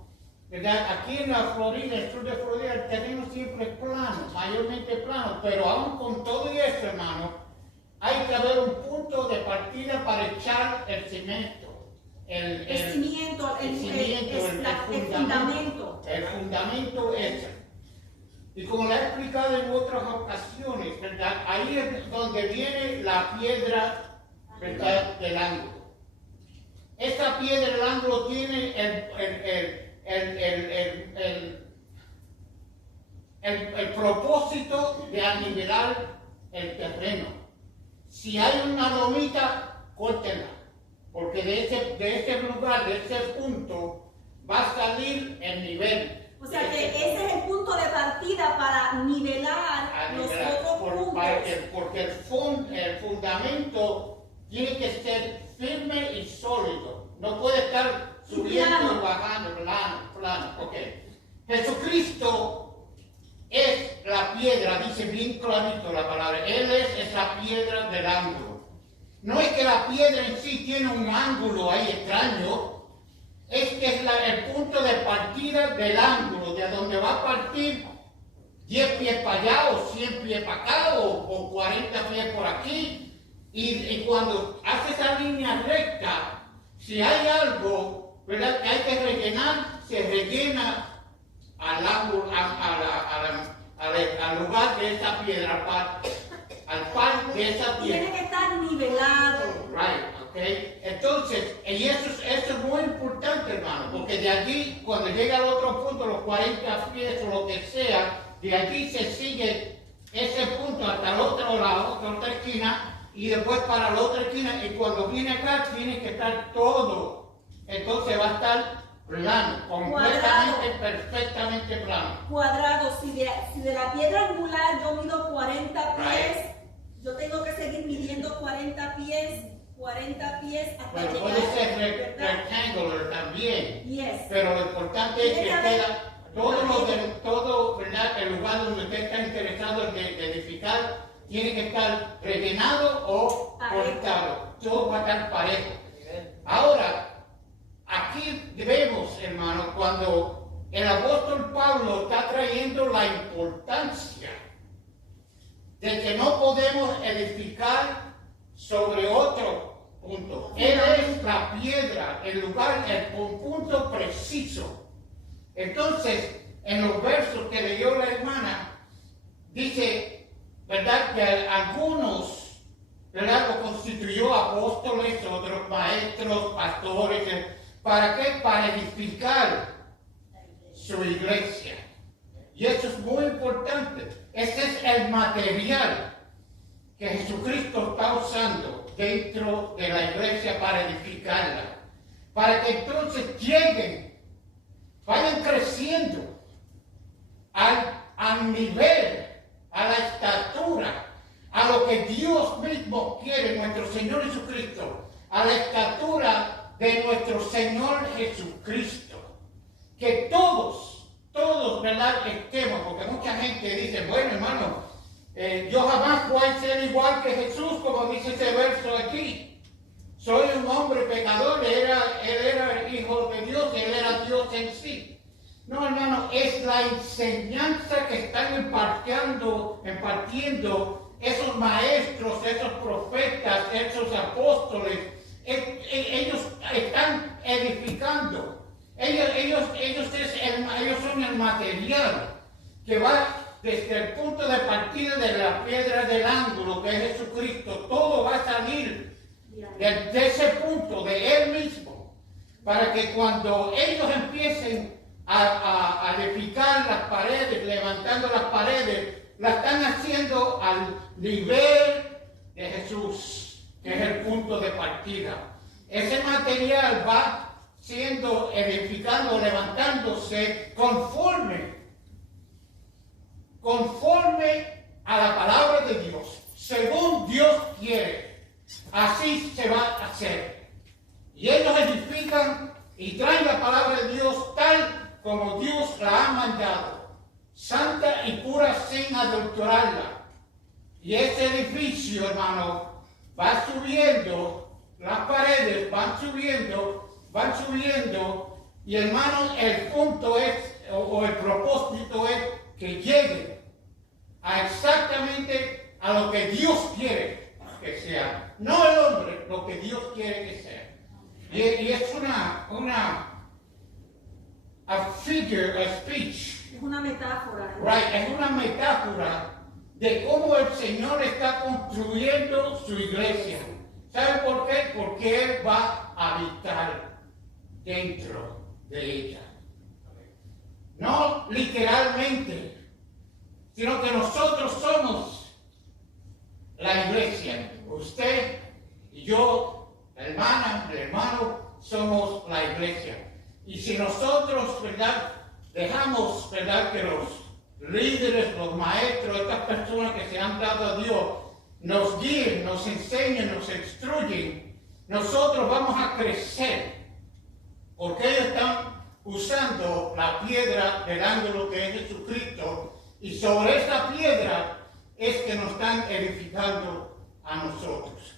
¿verdad? Aquí en la Florida, el sur de Florida, el terreno siempre es plano, mayormente plano, pero aún con todo eso, hermano, hay que haber un punto de partida para echar el cemento. El fundamento. El fundamento es. Y como le he explicado en otras ocasiones, ¿verdad? Ahí es donde viene la piedra, ¿verdad? Del ángulo. Esta piedra del ángulo tiene el propósito de anivelar el terreno. Si hay una lomita, córtenla, porque de ese lugar, de ese punto, va a salir el nivel. O sea que ese es el punto de partida para nivelar los otros puntos. Porque el fundamento tiene que ser firme y sólido. No puede estar subiendo y bajando, plano. Okay. Jesucristo es la piedra, dice bien clarito la palabra. Él es esa piedra del ángulo. No es que la piedra en sí tiene un ángulo ahí extraño. Es que es el punto de partida del ángulo, de donde va a partir 10 pies para allá, o 100 pies para acá, o 40 pies por aquí. Y cuando hace esa línea recta, si hay algo, ¿verdad?, que hay que rellenar, se rellena al ángulo, al lugar de esa piedra, al par de esa piedra. Tiene que estar nivelado. Right, okay. Entonces, y eso es muy importante, hermano, porque de allí, cuando llega al otro punto, los 40 pies o lo que sea, de allí se sigue ese punto hasta el otro lado, hasta la otra esquina, y después para la otra esquina, y cuando viene acá, tiene que estar todo. Entonces va a estar plano, completamente, perfectamente plano. Cuadrado. Si de la piedra angular yo mido 40 pies, yo tengo que seguir midiendo 40 pies hasta Bueno, llegar. puede ser rectangular también. Yes. Pero lo importante es que queda todo, ¿verdad? El lugar donde usted está interesado en edificar tiene que estar rellenado o cortado. Todo va a estar parejo. Ahora, aquí vemos, hermano, cuando el apóstol Pablo está trayendo la importancia de que no podemos edificar sobre otro punto. Él es la piedra, el lugar, el punto preciso. Entonces, en los versos que leyó la hermana, dice, ¿verdad?, que algunos, ¿verdad?, lo constituyó apóstoles, otros maestros, pastores. ¿Para qué? Para edificar su iglesia. Y eso es muy importante. Ese es el material que Jesucristo está usando dentro de la iglesia para edificarla. Para que entonces vayan creciendo al nivel, a la estatura, a lo que Dios mismo quiere, nuestro Señor Jesucristo, a la estatura de nuestro Señor Jesucristo. Que todos, ¿verdad?, estemos, porque mucha gente dice, bueno, hermano, yo jamás voy a ser igual que Jesús, como dice ese verso aquí. Soy un hombre pecador, él era el Hijo de Dios, él era Dios en sí. No, hermano, es la enseñanza que están impartiendo esos maestros, esos profetas, esos apóstoles. Ellos están edificando. Ellos son el material que va desde el punto de partida de la piedra del ángulo, que es Jesucristo. Todo va a salir de ese punto, de Él mismo, para que cuando ellos empiecen a edificar las paredes, levantando las paredes, la están haciendo al nivel de Jesús, que es el punto de partida. Ese material va siendo edificado, levantándose conforme a la palabra de Dios, según Dios quiere. Así se va a hacer. Y ellos edifican y traen la palabra de Dios tal como Dios la ha mandado, santa y pura sin adulterarla. Y ese edificio, hermano, va subiendo, las paredes van subiendo, y hermano, el punto es, o el propósito es que lleguen a exactamente a lo que Dios quiere que sea. No el hombre, lo que Dios quiere que sea. Y es a figure of speech. Es una metáfora. Right, es una metáfora de cómo el Señor está construyendo su iglesia. ¿Sabe por qué? Porque Él va a habitar dentro de ella. No literalmente, sino que nosotros somos la iglesia. Usted y yo, la hermana, el hermano, somos la iglesia. Y si nosotros, ¿verdad?, dejamos, ¿verdad?, que los líderes, los maestros, estas personas que se han dado a Dios, nos guíen, nos enseñen, nos instruyen, nosotros vamos a crecer. Porque ellos están usando la piedra del ángulo que es Jesucristo, y sobre esa piedra es que nos están edificando a nosotros.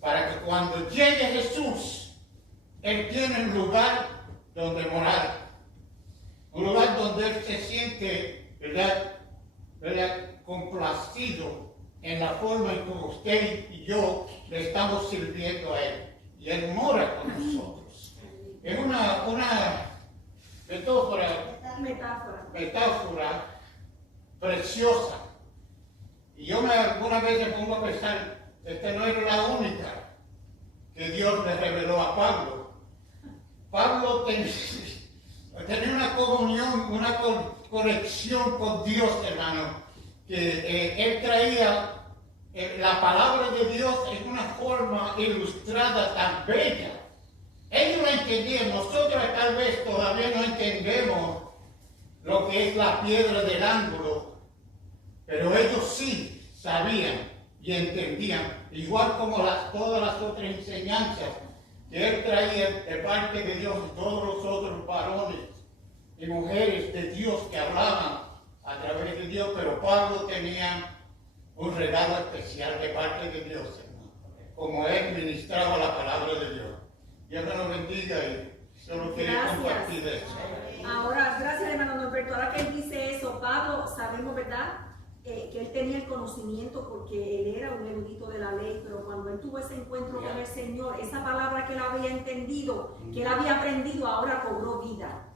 Para que cuando llegue Jesús, Él tiene un lugar donde morar. Un lugar donde Él se siente, ¿verdad?, complacido en la forma en que usted y yo le estamos sirviendo a Él. Y Él mora con nosotros. Es una metáfora. Metáfora. metáfora preciosa. Y yo alguna vez me pongo a pensar, esta no era la única que Dios le reveló a Pablo. Pablo tenía una comunión, una conexión con Dios, hermano, que él traía la palabra de Dios en una forma ilustrada tan bella. Ellos lo entendían, nosotros tal vez todavía no entendemos lo que es la piedra del ángulo, pero ellos sí sabían y entendían, igual como todas las otras enseñanzas que él traía de parte de Dios y todos los otros varones y mujeres de Dios que hablaban a través de Dios, pero Pablo tenía un regalo especial de parte de Dios, hermano, como él ministraba la palabra de Dios. Dios me lo bendiga y solo quería compartir eso. Ahora, gracias hermano Norberto. Ahora que él dice eso, Pablo, sabemos, ¿verdad? Que él tenía el conocimiento porque él era un erudito de la ley, pero cuando él tuvo ese encuentro con el Señor, esa palabra que él había entendido, que él había aprendido, ahora cobró vida.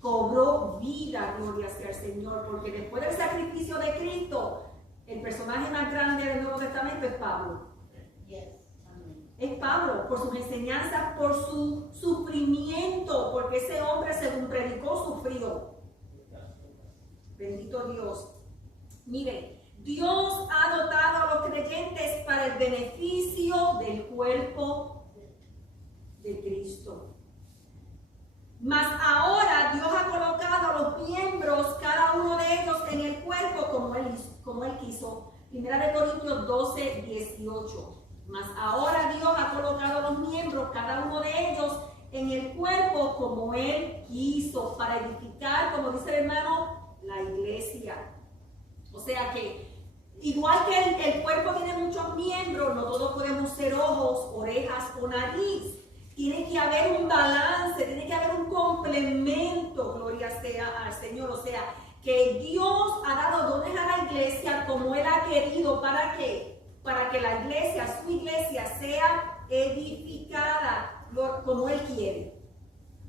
Cobró vida, gloria sea al Señor, porque después del sacrificio de Cristo, el personaje más grande del Nuevo Testamento es Pablo. Es Pablo, por sus enseñanzas, por su sufrimiento, porque ese hombre, según predicó, sufrió. Bendito Dios. Miren, Dios ha dotado a los creyentes para el beneficio del cuerpo de Cristo. Mas ahora Dios ha colocado a los miembros, cada uno de ellos, en el cuerpo como Él quiso. 1 Corintios 12, 18. Mas ahora Dios ha colocado a los miembros, cada uno de ellos, en el cuerpo como Él quiso, para edificar, como dice el hermano, la iglesia. O sea que, igual que el cuerpo tiene muchos miembros, no todos podemos ser ojos, orejas o nariz. Tiene que haber un balance, tiene que haber un complemento, gloria sea al Señor. O sea, que Dios ha dado dones a la iglesia como Él ha querido. ¿Para qué? Para que la iglesia, su iglesia, sea edificada como Él quiere.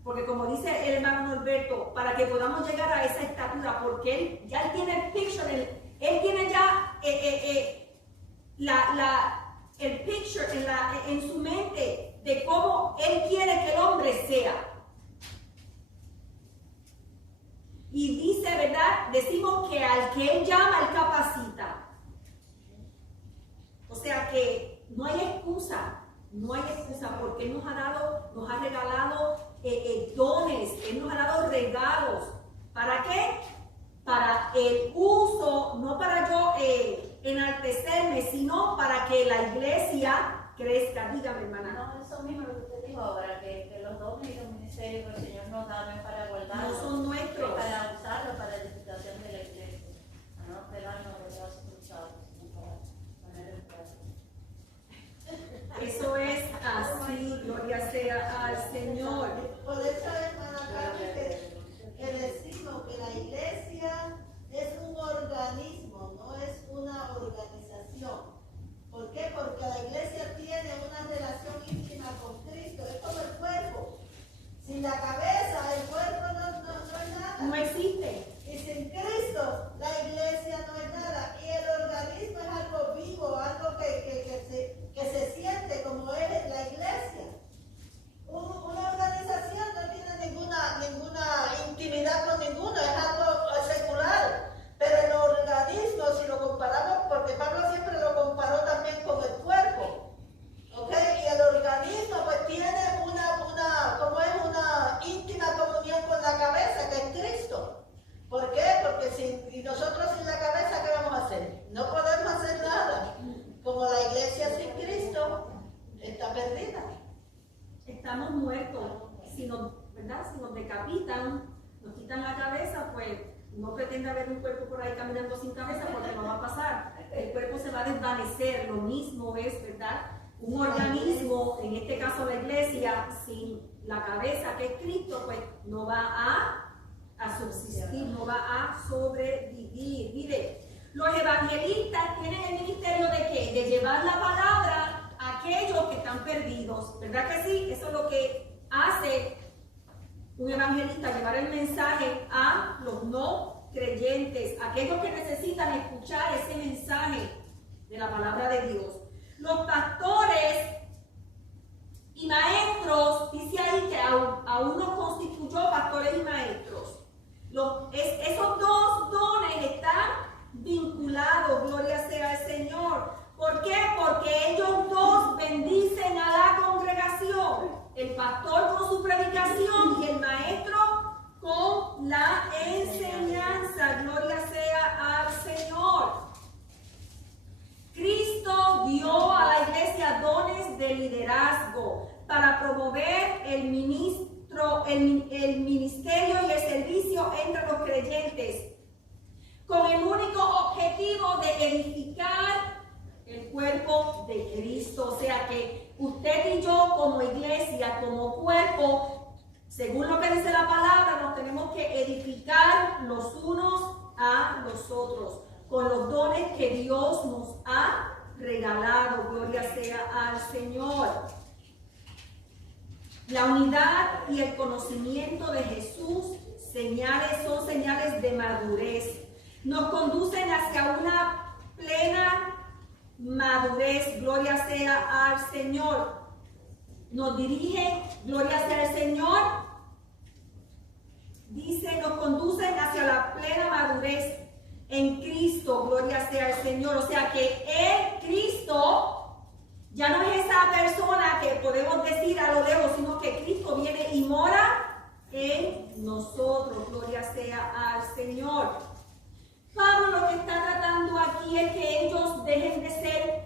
Porque como dice el hermano Norberto, para que podamos llegar a esa estatura, porque Él tiene el picture, Él tiene ya el picture en su mente de cómo Él quiere que el hombre sea. Y dice, ¿verdad? Decimos que al que Él llama, Él capacita. O sea que no hay excusa porque Él nos ha regalado dones, Él nos ha dado regalos. ¿Para qué? Para el uso, no para yo enaltecerme, sino para que la iglesia crezca. Dígame, hermana. No, eso mismo lo que usted dijo ahora, que los dones y los ministerios que el Señor nos da no es para guardarlos, no son nuestros, es para usarlos para la edificación de la iglesia, no pegarnos de brazos cruzados, sino para poner en práctica. Eso es así, gloria sea al Señor. Por eso, hermana Carmen, que decimos que la iglesia es un organismo, no es una organización. ¿Por qué? Porque la iglesia tiene una relación íntima con Cristo, es como el cuerpo. Sin la cabeza, el cuerpo no es nada. No existe. Y sin Cristo, la iglesia no es nada. Y el organismo es algo vivo, algo que se siente como es la iglesia. Una organización no tiene ninguna intimidad con ninguno, es algo secular. Pero el organismo, si lo comparamos, porque Pablo siempre lo comparó también con el cuerpo, ¿ok? Y el organismo pues tiene una íntima comunión con la cabeza, que es Cristo. ¿Por qué? Porque y nosotros sin la cabeza, ¿qué vamos a hacer? No podemos hacer nada. Como la iglesia sin Cristo está perdida. Estamos muertos. Si nos decapitan, nos quitan la cabeza, pues no pretende haber un cuerpo por ahí caminando sin cabeza, porque no va a pasar. El cuerpo se va a desvanecer. Lo mismo es, ¿verdad? Un organismo, en este caso la iglesia, sin la cabeza que es Cristo, pues no va a subsistir, no va a sobrevivir. Mire, los evangelistas tienen el ministerio de ¿qué? De llevar la palabra a aquellos que están perdidos. ¿Verdad que sí? Eso es lo que hace un evangelista llevar el mensaje a los no creyentes, aquellos que necesitan escuchar ese mensaje de la palabra de Dios. Los pastores y maestros, dice ahí que aún nos constituyó pastores y maestros. Esos dos dones están vinculados, gloria sea al Señor. ¿Por qué? Porque ellos dos bendicen a la congregación. El pastor con su predicación y el maestro con la enseñanza. Gloria sea al Señor. Cristo dio a la iglesia dones de liderazgo para promover el ministerio y el servicio entre los creyentes, con el único objetivo de edificar el cuerpo de Cristo. O sea que usted y yo como iglesia, como cuerpo, según lo que dice la palabra, nos tenemos que edificar los unos a los otros con los dones que Dios nos ha regalado. Gloria sea al Señor. La unidad y el conocimiento de Jesús son señales de madurez. Nos conducen hacia una plena madurez. Gloria sea al Señor. Nos dirige, gloria sea al Señor. Dice, nos conducen hacia la plena madurez en Cristo. Gloria sea al Señor. O sea que en Cristo ya no es esa persona que podemos decir a lo lejos, sino que Cristo viene y mora en nosotros. Gloria sea al Señor. Pablo lo que está tratando aquí es que ellos dejen de ser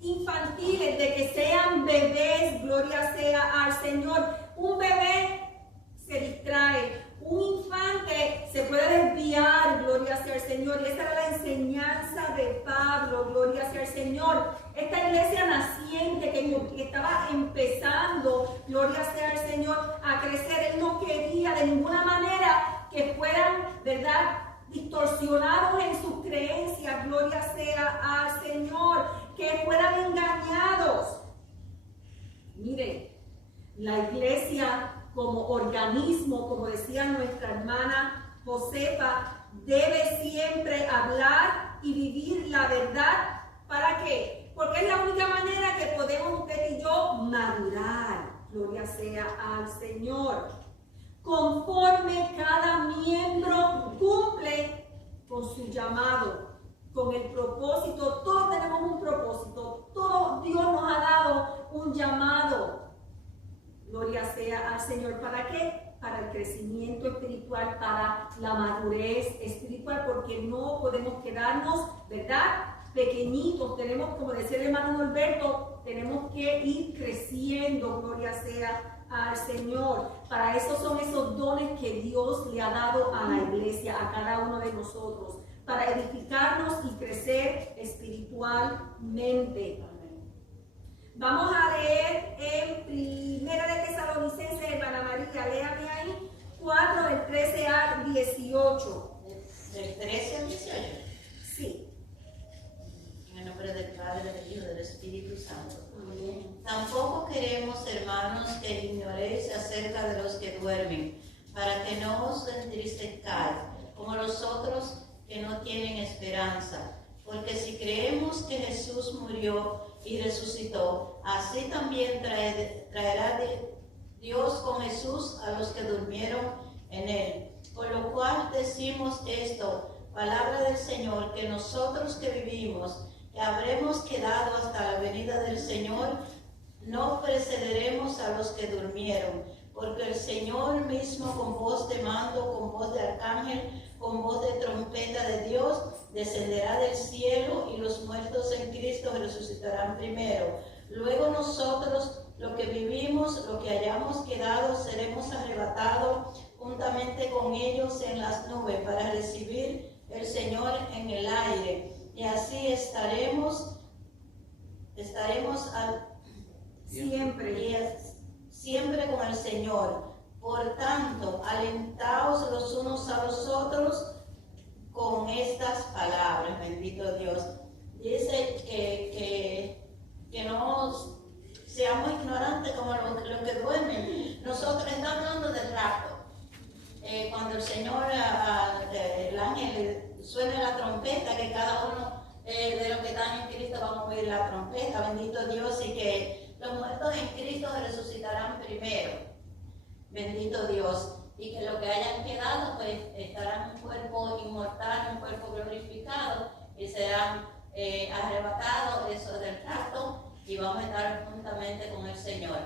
infantiles, de que sean bebés. Gloria sea al Señor. Un bebé se distrae, un infante se puede desviar. Gloria sea al Señor. Y esa era la enseñanza de Pablo. Gloria sea al Señor. Esta iglesia naciente que estaba empezando, gloria sea al Señor, a crecer, él no quería de ninguna manera que fueran, ¿verdad?, distorsionados en sus creencias. Gloria sea al Señor, que fueran engañados. Miren, la iglesia como organismo, como decía nuestra hermana Josefa, debe siempre hablar y vivir la verdad. ¿Para qué? Porque es la única manera que podemos usted y yo madurar. Gloria sea al Señor. Conforme cada miembro cumple con su llamado, con el propósito. Todos tenemos un propósito. Todo Dios nos ha dado un llamado. Gloria sea al Señor. ¿Para qué? Para el crecimiento espiritual, para la madurez espiritual, porque no podemos quedarnos, ¿verdad?, pequeñitos. Tenemos, como decía el hermano Norberto, tenemos que ir creciendo. Gloria sea al Señor. Para eso son esos dones que Dios le ha dado a la iglesia, a cada uno de nosotros, para edificarnos y crecer espiritualmente. Vamos a leer en Primera de Tesalonicenses, hermana María, léame ahí, 4 del 13 al 18. ¿Del 13 al 18? Sí. En el nombre del Padre, del Hijo y del Espíritu Santo. Amén. Tampoco queremos, hermanos, que ignoréis acerca de los que duermen, para que no os entristezcáis, como los otros que no tienen esperanza. Porque si creemos que Jesús murió y resucitó, así también traerá Dios con Jesús a los que durmieron en él. Por lo cual decimos esto, palabra del Señor, que nosotros que vivimos, que habremos quedado hasta la venida del Señor, no precederemos a los que durmieron, porque el Señor mismo, con voz de mando, con voz de arcángel, con voz de trompeta de Dios, descenderá del cielo, y los muertos en Cristo resucitarán primero. Luego nosotros, los que vivimos, los que hayamos quedado, seremos arrebatados juntamente con ellos en las nubes para recibir el Señor en el aire. Y así estaremos siempre con el Señor. Por tanto, alentaos los unos a los otros con estas palabras. Bendito Dios. Dice que no seamos ignorantes como los que duermen. Nosotros estamos hablando ángel suene la trompeta, que cada uno de los que están en Cristo van a oír la trompeta, bendito Dios, y que los muertos en Cristo resucitarán primero, bendito Dios, y que los que hayan quedado pues estarán en un cuerpo inmortal, un cuerpo glorificado, y serán arrebatados eso del rapto, y vamos a estar juntamente con el Señor.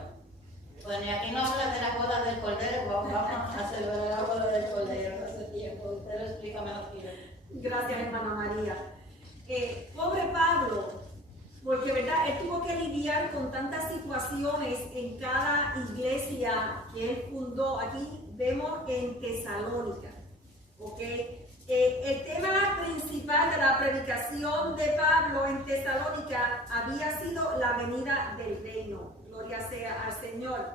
Bueno, y aquí no habla de la boda del Cordero, vamos a celebrar la boda del Cordero hace tiempo, usted lo explica mejor que yo. Gracias, hermana María. Pobre Pablo, porque verdad, él tuvo que lidiar con tantas situaciones en cada iglesia que él fundó. Aquí vemos en Tesalónica, ¿ok? El tema principal de la predicación de Pablo en Tesalónica había sido la venida del reino, gloria sea al Señor.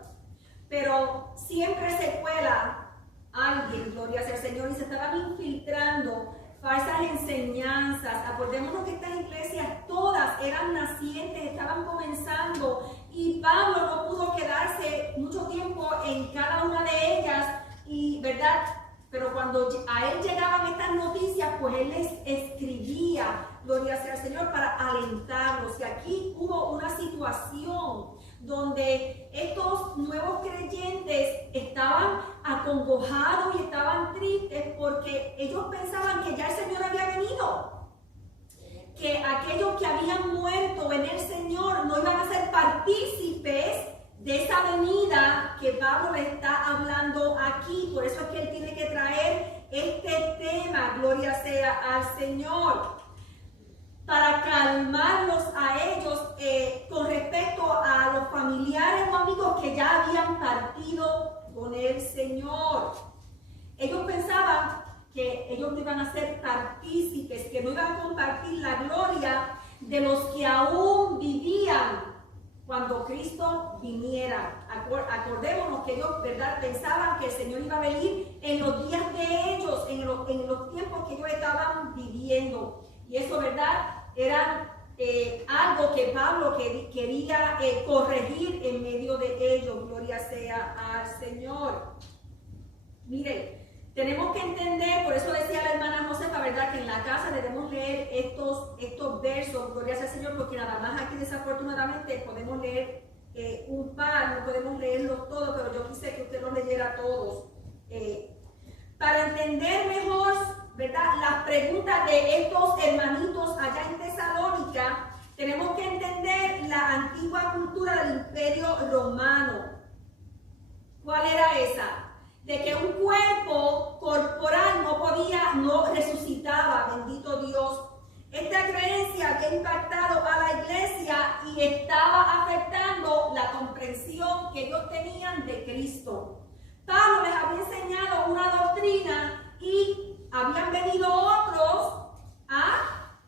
Pero siempre se cuela alguien, gloria sea al Señor, y se estaban infiltrando falsas enseñanzas. Acordémonos que estas iglesias todas eran nacientes, estaban comenzando, y Pablo no pudo quedarse mucho tiempo en cada una de ellas, y verdad, pero cuando a él llegaban estas noticias, pues él les escribía, gloria sea al Señor, para alentarlos. Y aquí hubo una situación donde estos nuevos creyentes estaban acongojados y estaban tristes porque ellos pensaban que ya el Señor había venido, que aquellos que habían muerto en el Señor no iban a ser partícipes de esa venida que Pablo le está hablando aquí. Por eso es que él tiene que traer este tema, gloria sea al Señor, para calmarlos a ellos con respecto a los familiares o amigos que ya habían partido con el Señor. Ellos pensaban que ellos no iban a ser partícipes, que no iban a compartir la gloria de los que aún vivían cuando Cristo viniera. Acordémonos que ellos, ¿verdad?, pensaban que el Señor iba a venir en los días de ellos, en los tiempos que ellos estaban viviendo. Y eso, ¿verdad?, era algo que Pablo quería corregir en medio de ellos. Gloria sea al Señor. Miren, tenemos que entender, por eso decía la hermana Josefa, ¿verdad?, que en la casa debemos leer estos versos, gloria sea al Señor, porque nada más aquí desafortunadamente podemos leer un par, no podemos leerlos todos, pero yo quise que usted los leyera todos. Para entender mejor, ¿verdad?, las preguntas de estos hermanitos allá en Tesalónica, tenemos que entender la antigua cultura del Imperio Romano. ¿Cuál era esa? De que un cuerpo corporal no resucitaba, bendito Dios. Esta creencia había impactado a la iglesia y estaba afectando la comprensión que ellos tenían de Cristo. Pablo les había enseñado una doctrina y habían venido otros a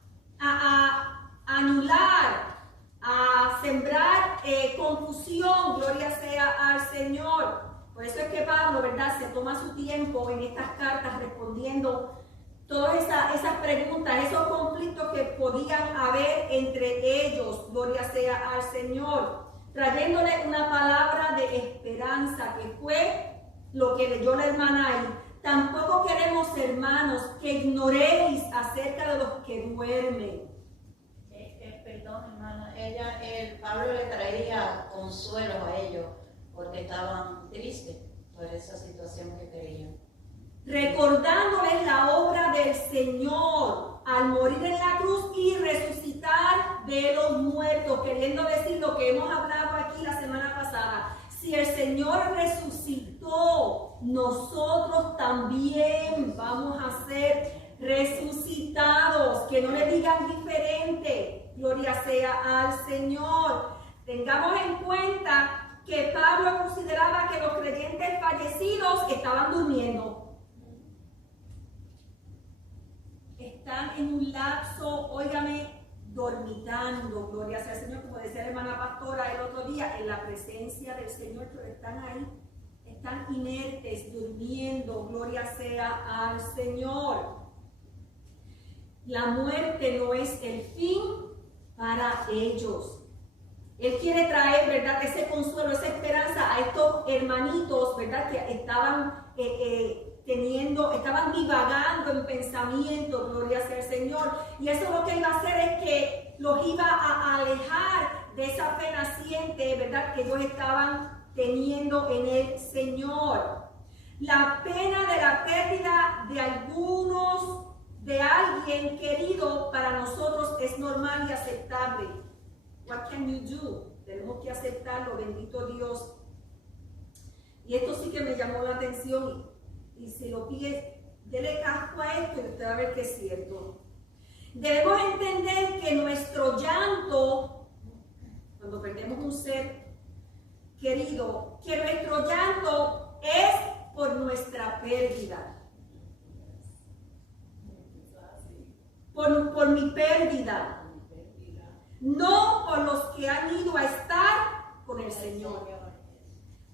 anular, a sembrar confusión, gloria sea al Señor. Por eso es que Pablo, ¿verdad?, se toma su tiempo en estas cartas respondiendo todas esas preguntas, esos conflictos que podían haber entre ellos, gloria sea al Señor, trayéndole una palabra de esperanza, que fue lo que leyó la hermana ahí. Tampoco queremos, hermanos, que ignoréis acerca de los que duermen. Perdón, hermana, Pablo le traía consuelo a ellos porque estaban tristes por esa situación que tenían. Recordándoles la obra del Señor al morir en la cruz y resucitar de los muertos, queriendo decir lo que hemos hablado aquí la semana pasada. Si el Señor resucitó, nosotros también vamos a ser resucitados. Que no le digan diferente. Gloria sea al Señor. Tengamos en cuenta que Pablo consideraba que los creyentes fallecidos estaban durmiendo. Están en un lapso, óigame, dormitando, gloria sea al Señor, como decía la hermana pastora el otro día, en la presencia del Señor, pero están ahí, están inertes, durmiendo, gloria sea al Señor. La muerte no es el fin para ellos. Él quiere traer, ¿verdad?, ese consuelo, esa esperanza a estos hermanitos, ¿verdad?, que estaban estaban divagando en pensamiento, gloria sea el Señor. Y eso lo que iba a hacer es que los iba a alejar de esa fe naciente, ¿verdad?, que ellos estaban teniendo en el Señor. La pena de la pérdida de alguien querido para nosotros es normal y aceptable. What can you do? Tenemos que aceptarlo, bendito Dios. Y esto sí que me llamó la atención. Y si lo pide, dele casco a esto y usted va a ver que es cierto. Debemos entender que nuestro llanto, cuando perdemos un ser querido, que nuestro llanto es por nuestra pérdida. Por mi pérdida. No por los que han ido a estar con el Señor.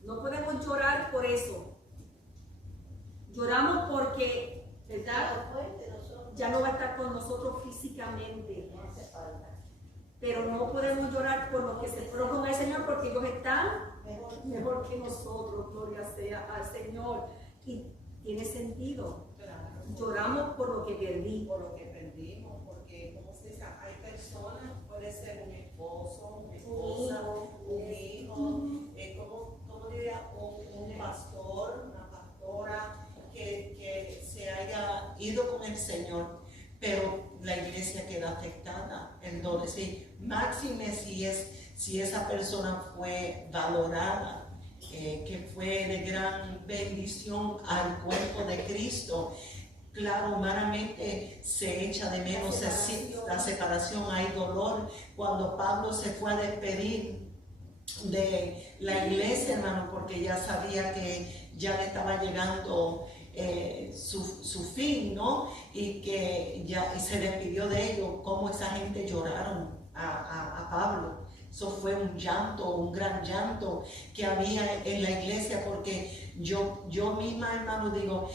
No podemos llorar por eso. Lloramos porque, ¿verdad?, ya no va a estar con nosotros físicamente. Pero no podemos llorar por los que se fueron con el Señor, porque ellos están mejor que nosotros. Gloria sea al Señor. Y tiene sentido. Lloramos por lo que perdí. Por lo que perdimos, porque como se dice, hay personas, puede ser un esposo, una esposa, un hijo, como diría, un pastor, una pastora, que se haya ido con el Señor, pero la iglesia queda afectada. Entonces, máxime si esa persona fue valorada, que fue de gran bendición al cuerpo de Cristo. Claro, humanamente se echa de menos la separación, hay dolor. Cuando Pablo se fue a despedir de la iglesia, hermano, porque ya sabía que ya le estaba llegando su fin, ¿no? Y que ya se despidió de ellos, como esa gente lloraron a Pablo. Eso fue un llanto, un gran llanto que había en la iglesia, porque yo misma, hermano, digo,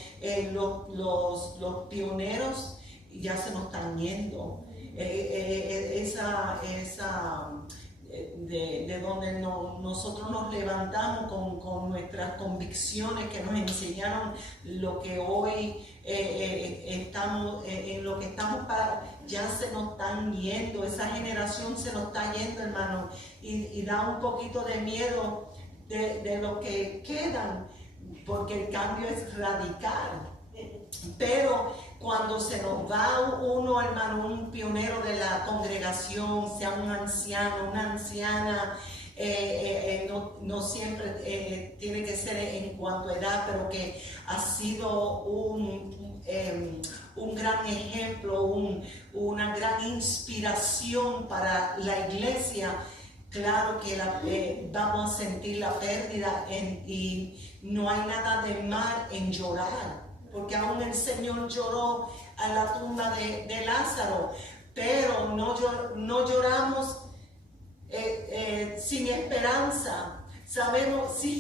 los pioneros ya se nos están yendo. De donde nosotros nos levantamos con nuestras convicciones que nos enseñaron lo que hoy estamos, en lo que estamos para, ya se nos están yendo, esa generación se nos está yendo, hermano, y da un poquito de miedo de lo que quedan, porque el cambio es radical. Pero cuando se nos va uno, hermano, un pionero de la congregación, sea un anciano, una anciana, no siempre tiene que ser en cuanto a edad, pero que ha sido un gran ejemplo, una gran inspiración para la iglesia. Claro que vamos a sentir la pérdida y no hay nada de mal en llorar, porque aún el Señor lloró a la tumba de Lázaro, pero no lloramos sin esperanza. Sabemos, sí,